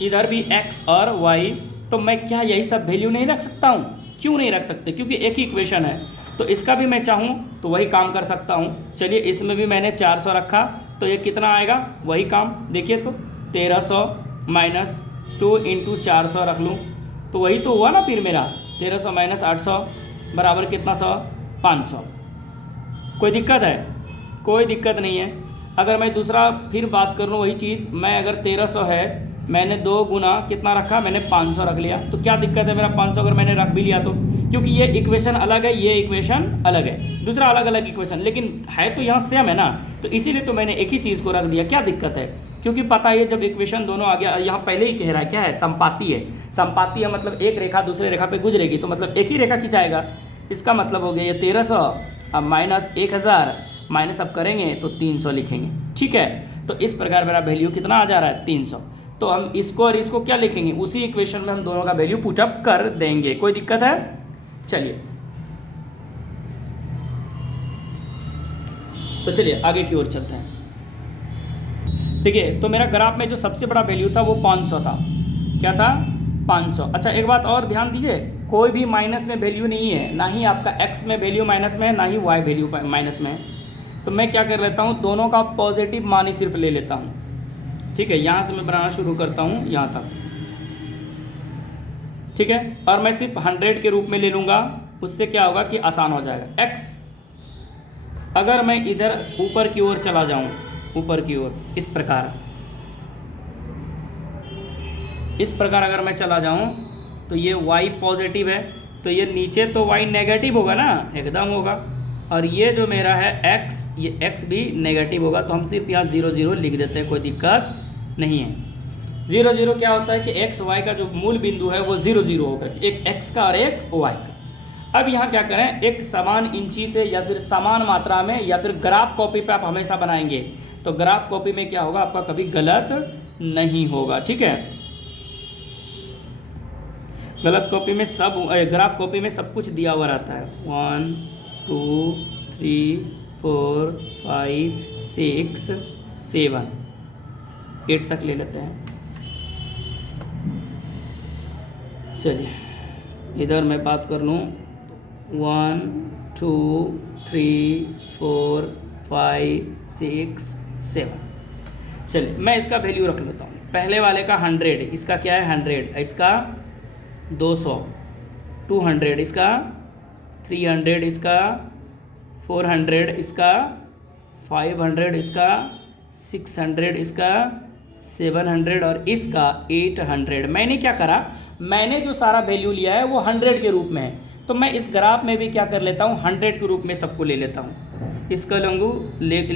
इधर भी x और y, तो मैं क्या यही सब वैल्यू नहीं रख सकता हूँ, क्यों नहीं रख सकते, क्योंकि एक ही इक्वेशन है। तो इसका भी मैं चाहूँ तो वही काम कर सकता हूँ। चलिए इसमें भी मैंने 400 रखा, तो ये कितना आएगा, वही काम। देखिए तो 1300 माइनस 2 इंटू 400 रख लूँ, तो वही तो हुआ ना फिर मेरा, 1300 माइनस 800 बराबर कितना, 100, 500। कोई दिक्कत है, कोई दिक्कत नहीं है। अगर मैं दूसरा फिर बात कर लूँ वही चीज़, मैं अगर 1300 है, मैंने 2 गुना कितना रखा, मैंने 500 रख लिया, तो क्या दिक्कत है, मेरा 500 अगर मैंने रख भी लिया तो, क्योंकि ये इक्वेशन अलग है, ये इक्वेशन अलग है, दूसरा अलग अलग इक्वेशन, लेकिन है तो यहाँ सेम है ना। तो इसीलिए तो मैंने एक ही चीज़ को रख दिया, क्या दिक्कत है, क्योंकि पता है जब इक्वेशन दोनों आ गया, यहाँ पहले ही कह रहा है क्या है, संपाती है। संपाती है मतलब एक रेखा दूसरे रेखा पे गुजरेगी, तो मतलब एक ही रेखा खिंचाएगा। इसका मतलब हो गया ये 1300, अब माइनस 1000, माइनस अब करेंगे तो 300 लिखेंगे, ठीक है। तो इस प्रकार मेरा वैल्यू कितना आ जा रहा है, 300। तो हम इसको और इसको क्या लिखेंगे, उसी इक्वेशन में हम दोनों का वैल्यू पुटअप कर देंगे। कोई दिक्कत है, चलिए तो चलिए आगे की ओर चलते हैं। देखिए तो मेरा ग्राफ में जो सबसे बड़ा वैल्यू था वो 500 था। क्या था, 500। अच्छा एक बात और ध्यान दीजिए, कोई भी माइनस में वैल्यू नहीं है, ना ही आपका x में वैल्यू माइनस में है, ना ही y वैल्यू माइनस में है। तो मैं क्या कर लेता हूँ, दोनों का पॉजिटिव मान ही सिर्फ ले लेता हूँ, ठीक है। यहाँ से मैं बनाना शुरू करता हूँ यहाँ तक, ठीक है। और मैं सिर्फ 100 के रूप में ले लूँगा, उससे क्या होगा कि आसान हो जाएगा। x अगर मैं इधर ऊपर की ओर चला जाऊँ, ऊपर की ओर इस प्रकार अगर मैं चला जाऊँ, तो ये y पॉजिटिव है, तो ये नीचे तो y नेगेटिव होगा ना, एकदम होगा। और ये जो मेरा है x, ये x भी नेगेटिव होगा। तो हम सिर्फ यहाँ 0 0 लिख देते हैं, कोई दिक्कत नहीं है। 0 0 क्या होता है कि x y का जो मूल बिंदु है वो 0 0 होगा, एक x का और एक y का। अब यहाँ क्या करें, एक समान इंची से या फिर समान मात्रा में, या फिर ग्राफ कॉपी पे आप हमेशा बनाएंगे, तो ग्राफ कॉपी में क्या होगा, आपका कभी गलत नहीं होगा, ठीक है। गलत कॉपी में सब, ग्राफ कॉपी में सब कुछ दिया हुआ रहता है, 1 2 3 4 5 6 7 8 तक ले लेते हैं। चलिए इधर मैं बात कर लूँ 1 2 3 4 5 6 7। चलिए मैं इसका वैल्यू रख लेता हूँ। पहले वाले का 100, इसका क्या है 100, इसका 200, 200, इसका 300, इसका 400, इसका 500, इसका 600, इसका 700 और इसका 800। मैंने क्या करा, मैंने जो सारा वैल्यू लिया है वो 100 के रूप में है, तो मैं इस ग्राफ में भी क्या कर लेता हूँ 100 के रूप में सबको ले लेता हूँ। इसका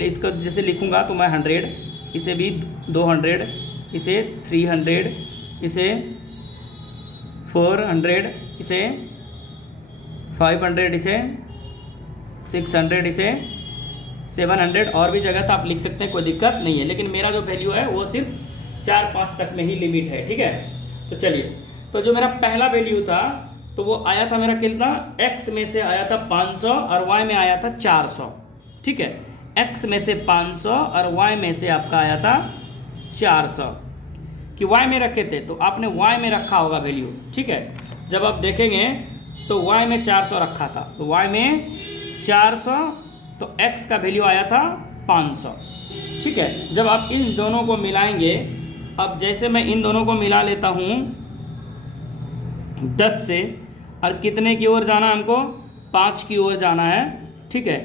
इसका जैसे लिखूँगा तो मैं 100, इसे भी 200, इसे 300, इसे 400, इसे 500, इसे 600, इसे 700 और भी जगह था आप लिख सकते हैं, कोई दिक्कत नहीं है। लेकिन मेरा जो वैल्यू है वो सिर्फ 4-5 तक में ही लिमिट है, ठीक है। तो चलिए, तो जो मेरा पहला वैल्यू था तो वो आया था मेरा कितना, x में से आया था 500 और y में आया था 400, ठीक है। x में से 500 और y में से आपका आया था 400 कि y में रखे थे, तो आपने y में रखा होगा वैल्यू, ठीक है। जब आप देखेंगे तो y में 400 रखा था, तो y में 400, तो x का वैल्यू आया था 500, ठीक है। जब आप इन दोनों को मिलाएंगे, अब जैसे मैं इन दोनों को मिला लेता हूँ 10 से, और कितने की ओर जाना है हमको, 5 की ओर जाना है, ठीक है।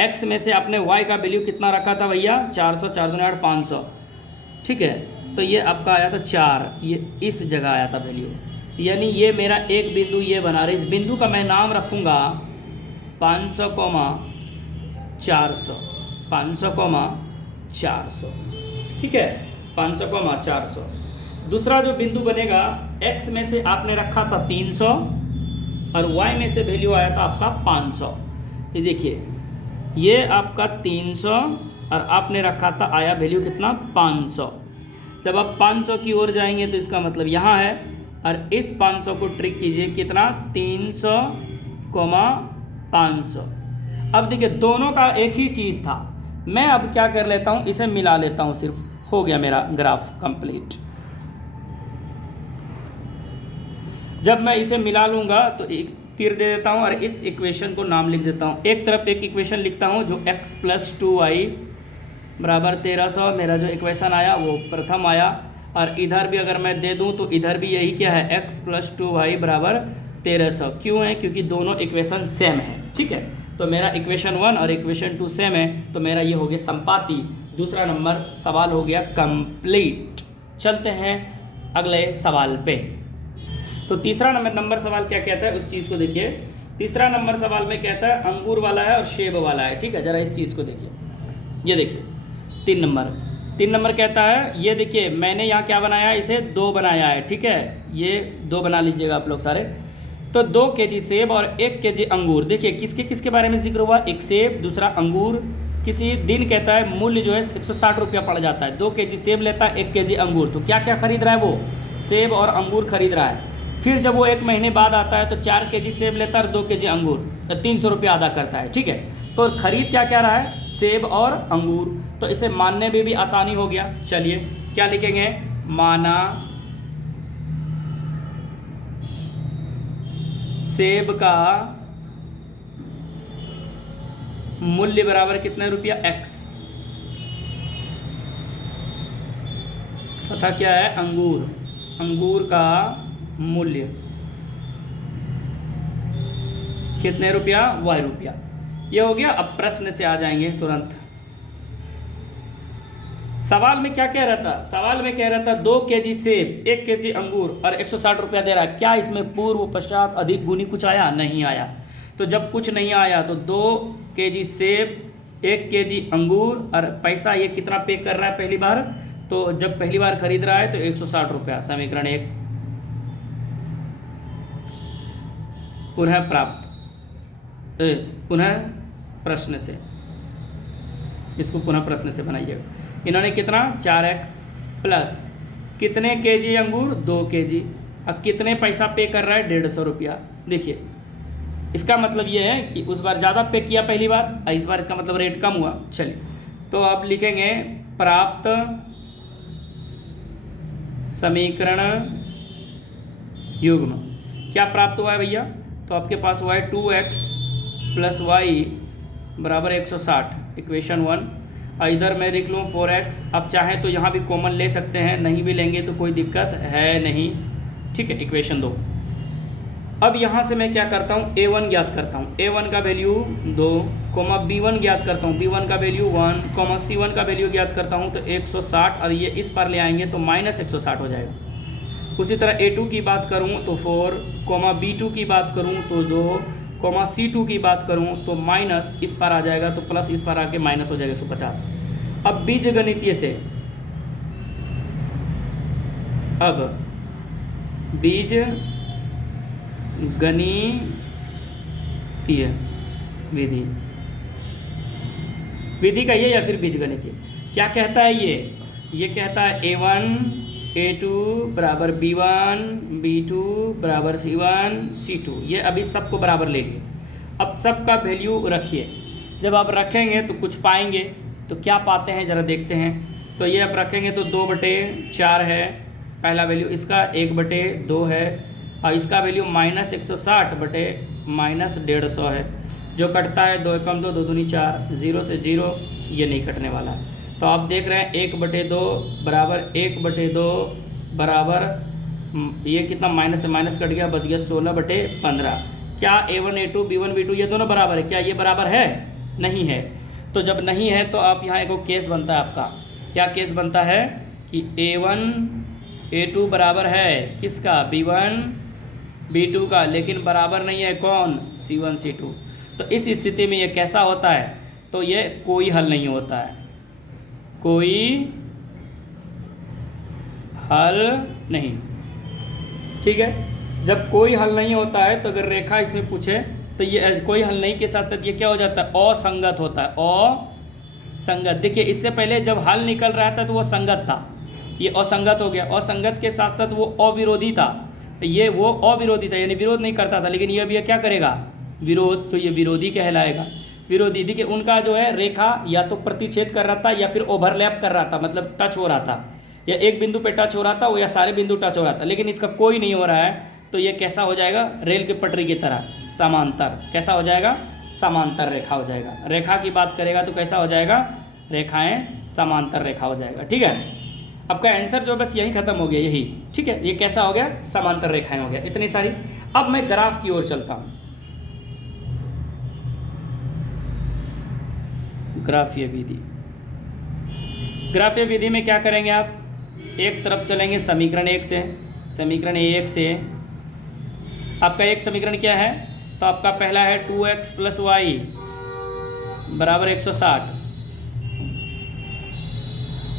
x में से आपने y का वैल्यू कितना रखा था भैया, 400, 4 दूनी 8, 500, ठीक है। तो ये आपका आया था 4, ये इस जगह आया था वैल्यू, यानी ये मेरा एक बिंदु ये बना रहा है। इस बिंदु का मैं नाम रखूँगा 500, 400, 500, 400, ठीक है, 500, 400। दूसरा जो बिंदु बनेगा, x में से आपने रखा था 300 और y में से वैल्यू आया था आपका 500। ये देखिए, ये आपका 300 और आपने रखा था आया वैल्यू कितना, 500। जब आप 500 की ओर जाएंगे तो इसका मतलब यहाँ है, और इस 500 को ट्रिक कीजिए कितना, 300, 500। अब देखिए दोनों का एक ही चीज़ था, मैं अब क्या कर लेता हूँ, इसे मिला लेता हूँ, सिर्फ हो गया मेरा ग्राफ कंप्लीट। जब मैं इसे मिला लूँगा तो एक तीर दे देता हूँ और इस इक्वेशन को नाम लिख देता हूँ। एक तरफ एक इक्वेशन लिखता हूँ जो x + 2y बराबर 1300, मेरा जो इक्वेशन आया वो प्रथम आया, और इधर भी अगर मैं दे दूँ तो इधर भी यही क्या है, x + 2y बराबर 1300। क्यों है, क्योंकि दोनों इक्वेशन सेम है, ठीक है। तो मेरा इक्वेशन 1 और इक्वेशन 2 सेम है, तो मेरा ये हो गया संपाती। दूसरा नंबर सवाल हो गया कंप्लीट। चलते हैं अगले सवाल पे। तो तीसरा नंबर सवाल क्या कहता है उस चीज़ को देखिए। तीसरा नंबर सवाल में कहता है अंगूर वाला है और सेब वाला है, ठीक है। ज़रा इस चीज़ को देखिए, ये देखिए 3 नंबर कहता है, ये देखिए मैंने यहाँ क्या बनाया है, इसे 2 बनाया है, ठीक है। ये 2 बना लीजिएगा आप लोग सारे। तो 2 केजी सेब और 1 केजी अंगूर। देखिए किसके किसके बारे में जिक्र हुआ, एक सेब, दूसरा अंगूर। किसी दिन कहता है मूल्य जो है 160 रुपया पड़ जाता है। 2 केजी सेब लेता है, 1 केजी अंगूर। तो क्या क्या खरीद रहा है वो, सेब और अंगूर खरीद रहा है। फिर जब वो 1 महीने बाद आता है तो 4 केजी सेब लेता है और 2 केजी अंगूर, तो 300 रुपया अदा करता है, ठीक है। तो खरीद क्या क्या रहा है, सेब और अंगूर। तो इसे मानने में भी आसानी हो गया। चलिए क्या लिखेंगे, माना सेब का मूल्य बराबर कितने रुपया, x, तथा क्या है अंगूर का मूल्य कितने रुपया, y रुपया। ये हो गया। अब प्रश्न से आ जाएंगे तुरंत। सवाल में क्या कह रहा था, सवाल में कह रहा था 2 केजी सेब, 1 केजी अंगूर और 160 रुपया दे रहा है। क्या इसमें पूर्व, पश्चात, अधिक, गुणी कुछ आया, नहीं आया। तो जब कुछ नहीं आया तो 2 केजी सेब, 1 केजी अंगूर, और पैसा ये कितना पे कर रहा है पहली बार, तो जब पहली बार खरीद रहा है तो 160 रुपया। समीकरण 1 पुनः प्राप्त, पुनः प्रश्न से, इसको पुनः प्रश्न से बनाइएगा। इन्होंने कितना, 4x प्लस कितने केजी अंगूर, 2 केजी। अब कितने पैसा पे कर रहा है, 150 रुपया। देखिए इसका मतलब ये है कि उस बार ज़्यादा पे किया पहली बार, इस बार इसका मतलब रेट कम हुआ। चलिए, तो अब लिखेंगे प्राप्त समीकरण युग्म। क्या प्राप्त हुआ है भैया? तो आपके पास हुआ है 2x + y = 160, इक्वेशन 1। इधर मैं लिख लूँ 4x। अब चाहें तो यहाँ भी कॉमन ले सकते हैं, नहीं भी लेंगे तो कोई दिक्कत है नहीं, ठीक है। इक्वेशन 2। अब यहाँ से मैं क्या करता हूँ, a1 ज्ञात करता हूँ। a1 का वैल्यू 2, b1 ज्ञात करता हूँ, b1 का वैल्यू 1, c1 का वैल्यू ज्ञात करता हूँ तो 160, और ये इस पर ले आएंगे तो -160 हो जाएगा। उसी तरह a2 की बात करूँ तो 4, b2 की बात करूँ तो 2, c2 की बात करूँ तो माइनस इस पर आ जाएगा तो प्लस इस पर आके माइनस हो जाएगा 150। अब बीजगणितीय से, अब बीज गणितीय विधि कहिए या फिर बीजगणितीय, क्या कहता है ये कहता है a1 a2 = b1 b2 = c1 c2। ये अभी सबको बराबर ले लिए। अब सबका वैल्यू रखिए। जब आप रखेंगे तो कुछ पाएंगे, तो क्या पाते हैं ज़रा देखते हैं। तो ये अब रखेंगे तो 2/4 है पहला वैल्यू, इसका 1/2 है, और इसका वैल्यू -160 बटे -150 है। जो कटता है 2 × 2 = 2 × 2 = 4, 0 से 0 ये नहीं कटने वाला है। तो आप देख रहे हैं 1/2 बराबर 1/2 बराबर ये कितना, माइनस से माइनस कट गया, बच गया 16/15। क्या a1 a2 b1 b2 ये दोनों बराबर है? क्या ये बराबर है? नहीं है। तो जब नहीं है तो आप यहाँ एक केस बनता है आपका। क्या केस बनता है कि a1 a2 बराबर है किसका, b1 b2 का, लेकिन बराबर नहीं है कौन, c1 c2। तो इस स्थिति में ये कैसा होता है, तो ये कोई हल नहीं होता है, कोई हल नहीं, ठीक है। जब कोई हल नहीं होता है तो अगर रेखा इसमें पूछे तो ये कोई हल नहीं के साथ साथ ये क्या हो जाता है, असंगत होता है, असंगत। देखिए इससे पहले जब हल निकल रहा था तो वो संगत था, ये असंगत हो गया। असंगत के साथ साथ वो अविरोधी था, ये वो अविरोधी था यानी विरोध नहीं करता था, लेकिन ये अब ये क्या करेगा, विरोध, तो ये विरोधी कहलाएगा। विरोधी, देखिए उनका जो है रेखा या तो प्रतिच्छेद कर रहा था या फिर ओवरलैप कर रहा था, मतलब टच हो रहा था, या एक बिंदु पे टच हो रहा था वो, या सारे बिंदु टच हो रहा था, लेकिन इसका कोई नहीं हो रहा है। तो ये कैसा हो जाएगा, रेल के पटरी की तरह समांतर। कैसा हो जाएगा, समांतर रेखा हो जाएगा। रेखा की बात करेगा तो कैसा हो जाएगा, रेखाएं समांतर रेखा हो जाएगा, ठीक है। आपका आंसर जो बस यही खत्म हो गया, यही, ठीक है। ये कैसा हो गया, समांतर रेखाएं हो गया, इतनी सारी। अब मैं ग्राफ की ओर चलता हूँ। ग्राफीय विधि, ग्राफीय विधि में क्या करेंगे आप, एक तरफ चलेंगे समीकरण 1 से। समीकरण 1 से आपका एक समीकरण क्या है, तो आपका पहला है 2x + y = 160।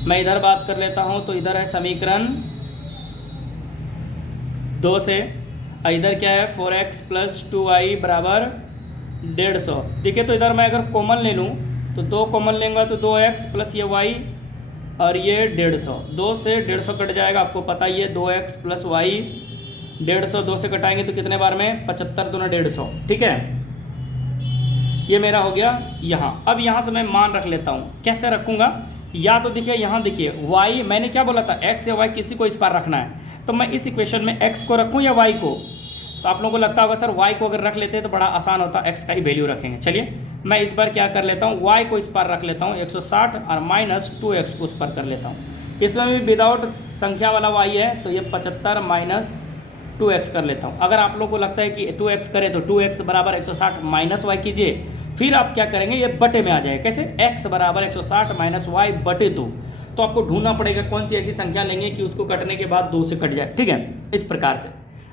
मैं इधर बात कर लेता हूँ तो इधर है समीकरण 2 से, इधर क्या है 4x + 2y = 150। देखिए तो इधर मैं अगर कॉमन ले लूँ तो 2 कॉमन लेंगे तो 2x + ये y और ये 150, 2 से 150 कट जाएगा, आपको पता ही है। 2x + y 150, 2 से कटाएंगे तो कितने बार में, 75 दूना 150, ठीक है। ये मेरा हो गया यहाँ। अब यहाँ से मैं मान रख लेता हूँ। कैसे रखूँगा, या तो देखिए यहाँ देखिए y, मैंने क्या बोला था, x या y किसी को इस पार रखना है, तो मैं इस इक्वेशन में x को रखूँ या y को। तो आप लोगों को लगता होगा सर y को अगर रख लेते हैं तो बड़ा आसान होता, x का ही वैल्यू रखेंगे। चलिए मैं इस बार क्या कर लेता हूँ, y को इस पार रख लेता हूँ 160 और -2x को उस पर कर लेता हूँ। इसमें भी विदाउट संख्या वाला y है तो ये 75 - 2x कर लेता हूँ। अगर आप लोग को लगता है कि 2x करें तो 2x = 160 माइनस y कीजिए, फिर आप क्या करेंगे, ये बटे में आ जाए। कैसे, x = 160 - y बटे 2। तो आपको ढूंढना पड़ेगा कौन सी ऐसी संख्या लेंगे कि उसको कटने के बाद 2 से कट जाए, ठीक है, इस प्रकार से।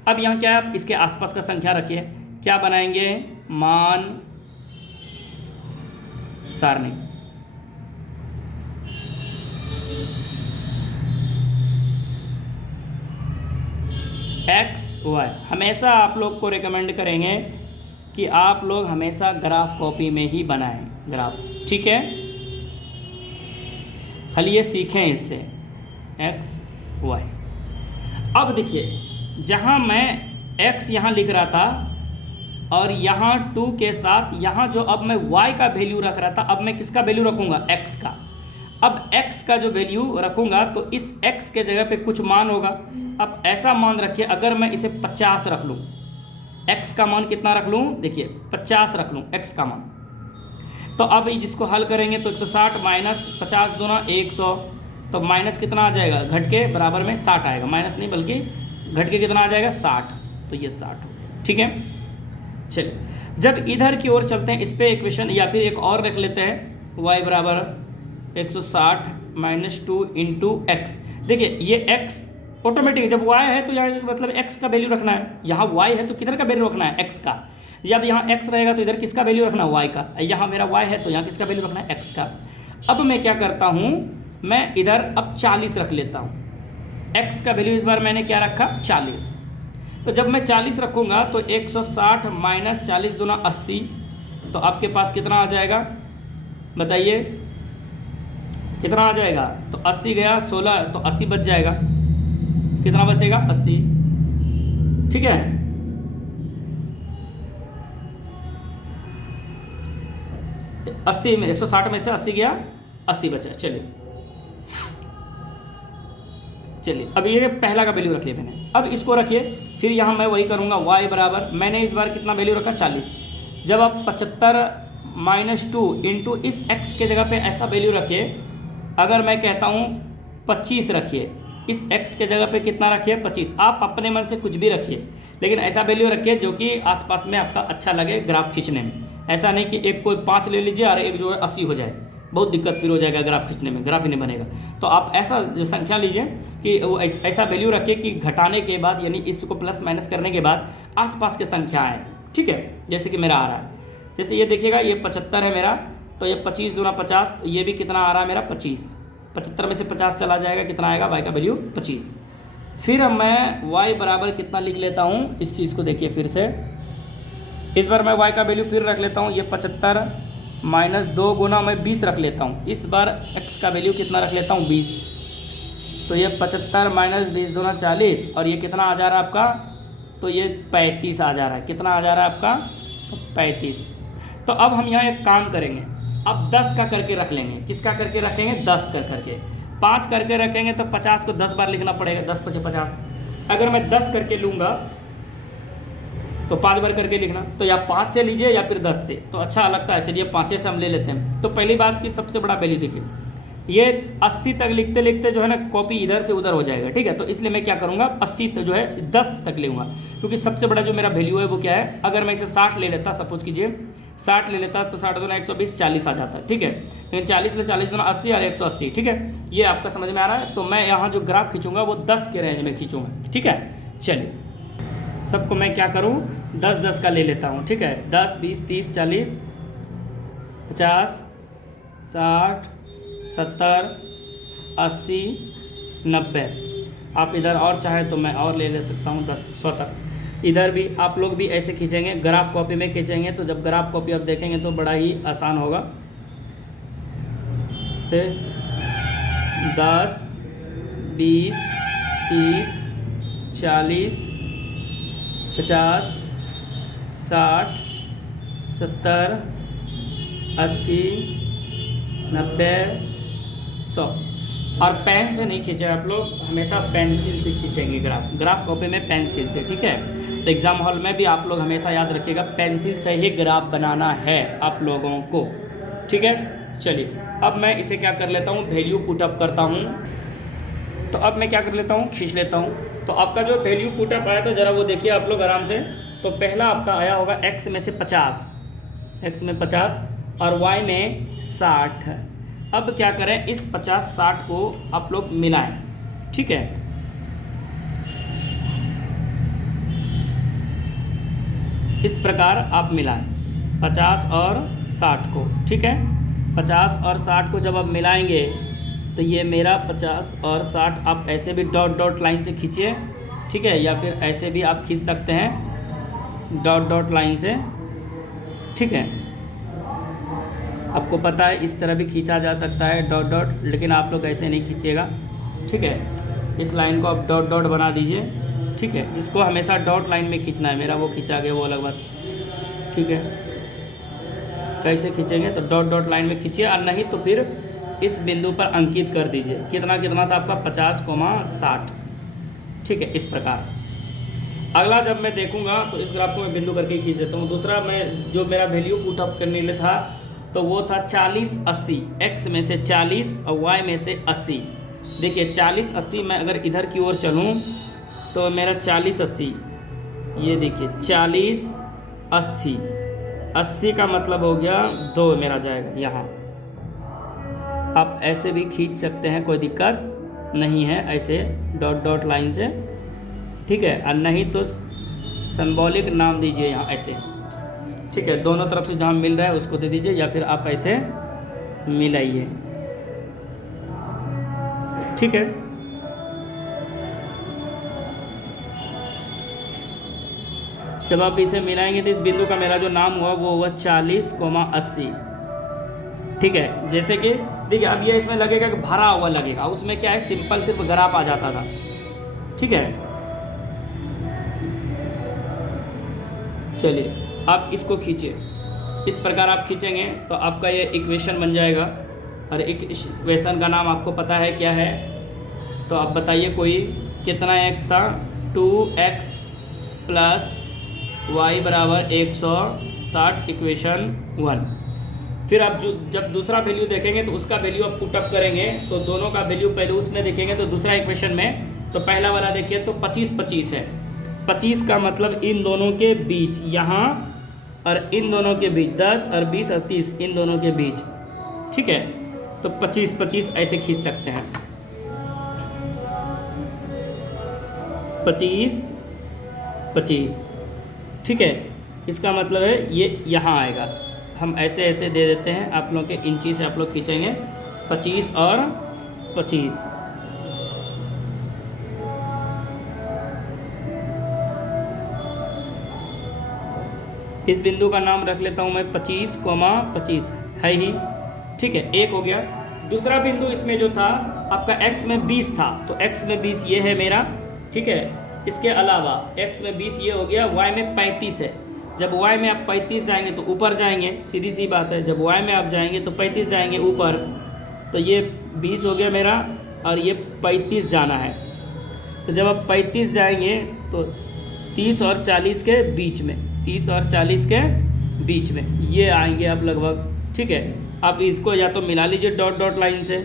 अब यहाँ क्या है, आप इसके आसपास का संख्या रखिए। क्या बनाएंगे, मान सारणी। एक्स वाई हमेशा आप लोग को रेकमेंड करेंगे कि आप लोग हमेशा ग्राफ कॉपी में ही बनाएं ग्राफ, ठीक है। खाली ये सीखें इससे, एक्स वाई। अब देखिए जहाँ मैं x यहाँ लिख रहा था और यहाँ 2 के साथ यहाँ जो अब मैं y का वैल्यू रख रहा था, अब मैं किसका वैल्यू रखूँगा, x का। अब x का जो वैल्यू रखूँगा तो इस x के जगह पे कुछ मान होगा। अब ऐसा मान रखिए, अगर मैं इसे 50 रख लूँ, x का मान कितना रख लूँ, देखिए 50 रख लूँ x का मान, तो अब जिसको हल करेंगे तो 160 माइनस 50 दूना 100, तो माइनस कितना आ जाएगा, घट के बराबर में 60 आएगा, माइनस नहीं बल्कि घट के कितना आ जाएगा 60, तो ये 60 हो गया। ठीक है, चलिए जब इधर की ओर चलते हैं इस पे इक्वेशन, या फिर एक और रख लेते हैं, y बराबर 160 माइनस 2 इंटू एक्स। देखिए ये x ऑटोमेटिक, जब y है तो यहाँ मतलब x का वैल्यू रखना है, यहाँ y है तो किधर का वैल्यू रखना है, x का। जब यहाँ x रहेगा तो इधर किसका वैल्यू रखना है, y का। यहाँ मेरा y है तो यहाँ किसका वैल्यू रखना है, x का। अब मैं क्या करता हूँ, मैं इधर अब 40 रख लेता हूँ, x का वैल्यू इस बार मैंने क्या रखा, 40। तो जब मैं 40 रखूँगा तो 160 माइनस 40 दूना 80, तो आपके पास कितना आ जाएगा, बताइए कितना आ जाएगा, तो 80 गया 16, तो 80 बच जाएगा, कितना बचेगा 80। ठीक है, अस्सी में 160 में से 80 गया, 80 बचा। चलिए अब ये पहला का वैल्यू रख लिया मैंने, अब इसको रखिए, फिर यहाँ मैं वही करूँगा, y बराबर मैंने इस बार कितना वैल्यू रखा 40। जब आप 75 माइनस 2 इंटू इस x के जगह पे ऐसा वैल्यू रखिए, अगर मैं कहता हूँ 25 रखिए, इस x के जगह पे कितना रखिए 25, आप अपने मन से कुछ भी रखिए, लेकिन ऐसा वैल्यू रखिए जो कि आसपास में आपका अच्छा लगे ग्राफ खींचने में। ऐसा नहीं कि एक कोई 5 ले लीजिए और एक जो है 80 हो जाए, बहुत दिक्कत फिर हो जाएगा ग्राफ खींचने में, ग्राफ ही नहीं बनेगा। तो आप ऐसा जो संख्या लीजिए कि वो ऐसा वैल्यू रखिए कि घटाने के बाद, यानी इसको प्लस माइनस करने के बाद आसपास के संख्या आए। ठीक है, जैसे कि मेरा आ रहा है, जैसे ये देखिएगा ये 75 है मेरा, तो ये 25 दूना 50, तो ये भी कितना आ रहा है मेरा 25। 75 में से 50 चला जाएगा, कितना आएगा, y का वैल्यू 25। फिर अब मैं y बराबर कितना लिख लेता हूँ, इस चीज़ को देखिए फिर से, इस बार मैं y का वैल्यू फिर रख लेता हूँ, ये 75 माइनस 2 गुना मैं 20 रख लेता हूँ, इस बार x का वैल्यू कितना रख लेता हूँ 20, तो ये 75 माइनस 20 दूना 40, और ये कितना आ जा रहा है आपका, तो ये 35 आ जा रहा है, कितना आ जा रहा है आपका, तो 35। तो अब हम यहाँ एक काम करेंगे, अब 10 का करके रख लेंगे, किसका करके रखेंगे, 10 का करके। 5 करके रखेंगे तो 50 को 10 बार लिखना पड़ेगा, 10 × 5 = 50। अगर मैं 10 करके लूँगा तो 5 बार करके लिखना, तो या 5 से लीजिए या फिर 10 से, तो अच्छा लगता है। चलिए 5 से हम ले लेते हैं। तो पहली बात की सबसे बड़ा वैल्यू देखिए, ये 80 तक लिखते लिखते जो है ना कॉपी इधर से उधर हो जाएगा। ठीक है, तो इसलिए मैं क्या करूँगा, 80 जो है 10 तक लूँगा, क्योंकि सबसे बड़ा जो मेरा वैल्यू है वो क्या है। अगर मैं इसे 60 ले लेता, सपोज कीजिए 60 ले लेता, तो 60 दूना 120, 40 आ जाता। ठीक है, लेकिन 40 ले 40 दूना 80 और 180। ठीक है, ये आपका समझ में आ रहा है। तो मैं यहाँ जो ग्राफ खींचूंगा वो 10 के रेंज में खींचूंगा। ठीक है, चलिए सबको मैं क्या करूँ, 10-10 का ले लेता हूँ। ठीक है, 10, 20, 30, 40, 50, 60, 70, 80, 90। आप इधर और चाहें तो मैं और ले सकता हूँ 10, 100 तक। इधर भी आप लोग भी ऐसे खींचेंगे, ग्राफ कॉपी में खींचेंगे, तो जब ग्राफ कॉपी आप देखेंगे तो बड़ा ही आसान होगा। फिर 10, 20, 30, 40, 50, 60, 70, 80, 90, 100। और पेन से नहीं खींचे आप लोग, हमेशा पेंसिल से खींचेंगे ग्राफ कॉपी में पेंसिल से। ठीक है, तो एग्ज़ाम हॉल में भी आप लोग हमेशा याद रखिएगा, पेंसिल से ही ग्राफ बनाना है आप लोगों को। ठीक है, चलिए अब मैं इसे क्या कर लेता हूँ, वैल्यू पुटअप करता हूँ। तो अब मैं क्या कर लेता हूँ, खींच लेता हूँ। तो आपका जो वैल्यू पुटअप आया था ज़रा वो देखिए आप लोग आराम से। तो पहला आपका आया होगा x में से 50, x में 50 और y में 60। अब क्या करें, इस 50-60 को आप लोग मिलाएं। ठीक है, इस प्रकार आप मिलाएं 50 और 60 को। ठीक है, 50 और 60 को जब आप मिलाएंगे तो ये मेरा 50 और 60 आप ऐसे भी डॉट डॉट लाइन से खींचिए। ठीक है, या फिर ऐसे भी आप खींच सकते हैं डॉट डॉट लाइन से। ठीक है, आपको पता है इस तरह भी खींचा जा सकता है डॉट डॉट, लेकिन आप लोग ऐसे नहीं खींचिएगा। ठीक है, इस लाइन को आप डॉट डॉट बना दीजिए। ठीक है, इसको हमेशा डॉट लाइन में खींचना है, मेरा वो खींचा गया वो अलग बात। ठीक है, कैसे खींचेंगे तो डॉट डॉट लाइन में खींचिए, और नहीं तो फिर इस बिंदु पर अंकित कर दीजिए। कितना कितना था आपका 50,60, ठीक है, इस प्रकार। अगला जब मैं देखूंगा तो इस ग्राफ को मैं बिंदु करके खींच देता हूँ। दूसरा मैं जो मेरा वैल्यू पुट अप करने लिए था तो वो था 40, 80, एक्स में से 40 और वाई में से 80। देखिए 40, 80 मैं अगर इधर की ओर चलूँ तो मेरा 40, 80, ये देखिए 40, 80, 80 का मतलब हो गया 2 मेरा जाएगा यहाँ। आप ऐसे भी खींच सकते हैं, कोई दिक्कत नहीं है, ऐसे डॉट डॉट लाइन से, ठीक है। और नहीं तो सिंबॉलिक नाम दीजिए यहाँ ऐसे, ठीक है, दोनों तरफ से जहाँ मिल रहा है उसको दे दीजिए, या फिर आप ऐसे मिलाइए, ठीक है। जब आप इसे मिलाएंगे तो इस बिंदु का मेरा जो नाम हुआ वो हुआ 40,80, ठीक है। जैसे कि देखिए अब ये इसमें लगेगा कि भरा हुआ लगेगा, उसमें क्या है सिंपल सिर्फ ग्राफ आ जाता था, ठीक है। चलिए आप इसको खींचिए, इस प्रकार आप खींचेंगे तो आपका ये इक्वेशन बन जाएगा। और इक्वेशन का नाम आपको पता है क्या है, तो आप बताइए कोई, कितना एक्स था 2x प्लस वाई बराबर 160, इक्वेशन 1। फिर आप जब दूसरा वैल्यू देखेंगे तो उसका वैल्यू आप पुटअप करेंगे तो दोनों का वैल्यू पहले उसमें देखेंगे तो दूसरा इक्वेशन में, तो पहला वाला देखिए तो 25, 25 है। 25 का मतलब इन दोनों के बीच यहाँ और इन दोनों के बीच 10 और 20 और 30 इन दोनों के बीच, ठीक है। तो 25, 25 ऐसे खींच सकते हैं, 25, 25, ठीक है। इसका मतलब है ये यहाँ आएगा, हम ऐसे ऐसे दे देते हैं, आप लोग के इंची से आप लोग खींचेंगे 25 और 25। इस बिंदु का नाम रख लेता हूँ मैं 25,25 है ही, ठीक है, एक हो गया। दूसरा बिंदु इसमें जो था आपका x में 20 था, तो x में 20 ये है मेरा, ठीक है। इसके अलावा x में 20 ये हो गया, y में 35 है। जब y में आप 35 जाएंगे तो ऊपर जाएंगे, सीधी सी बात है। जब y में आप जाएंगे तो 35 जाएंगे ऊपर, तो ये 20 हो गया मेरा और ये 35 जाना है। तो जब आप 35 जाएंगे तो 30 और 40 के बीच में, 30 और 40 के बीच में ये आएंगे आप लगभग, ठीक है। आप इसको या तो मिला लीजिए डॉट डॉट लाइन से,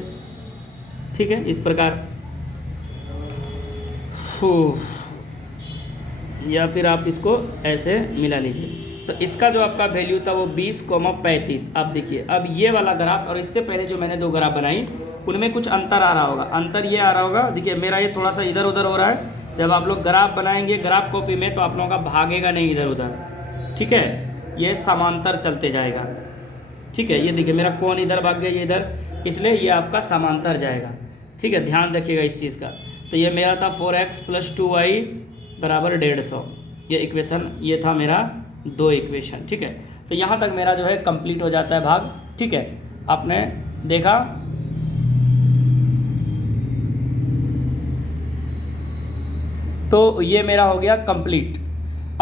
ठीक है, इस प्रकार, या फिर आप इसको ऐसे मिला लीजिए। तो इसका जो आपका वैल्यू था वो 20,35। अब देखिए अब ये वाला ग्राफ और इससे पहले जो मैंने 2 ग्राफ बनाई उनमें कुछ अंतर आ रहा होगा, अंतर ये आ रहा होगा, देखिए मेरा ये थोड़ा सा इधर उधर हो रहा है। जब आप लोग ग्राफ बनाएंगे ग्राफ कॉपी में तो आप लोगों का भागेगा नहीं इधर उधर, ठीक है, ये समांतर चलते जाएगा, ठीक है। ये देखिए मेरा कोण इधर भाग गया, ये इधर, इसलिए ये आपका समांतर जाएगा, ठीक है, ध्यान रखिएगा इस चीज़ का। तो ये मेरा था 4x + 2y बराबर 150, ये इक्वेशन, ये था मेरा 2 इक्वेशन, ठीक है। तो यहाँ तक मेरा जो है कंप्लीट हो जाता है भाग, ठीक है। आपने देखा, तो ये मेरा हो गया कंप्लीट।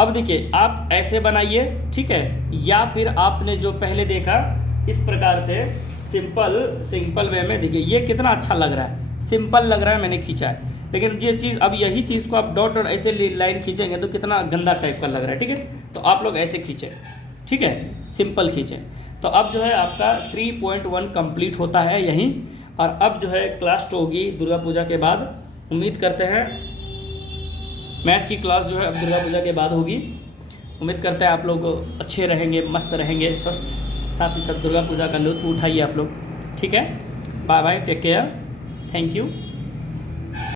अब देखिए आप ऐसे बनाइए, ठीक है, या फिर आपने जो पहले देखा इस प्रकार से सिंपल वे में, देखिए ये कितना अच्छा लग रहा है, सिंपल लग रहा है, मैंने खींचा है। लेकिन ये चीज़, अब यही चीज़ को आप डॉट डॉट ऐसे लाइन खींचेंगे तो कितना गंदा टाइप का लग रहा है, ठीक है। तो आप लोग ऐसे खींचें, ठीक है, सिंपल खींचें। तो अब जो है आपका 3.1 कंप्लीट होता है यहीं। और अब जो है क्लास 2 होगी दुर्गा पूजा के बाद, उम्मीद करते हैं मैथ की क्लास जो है अब दुर्गा पूजा के बाद होगी। उम्मीद करते हैं आप लोग अच्छे रहेंगे, मस्त रहेंगे, स्वस्थ, साथ ही साथ दुर्गा पूजा का लुत्फ़ उठाइए आप लोग, ठीक है। Bye bye, take care, thank you.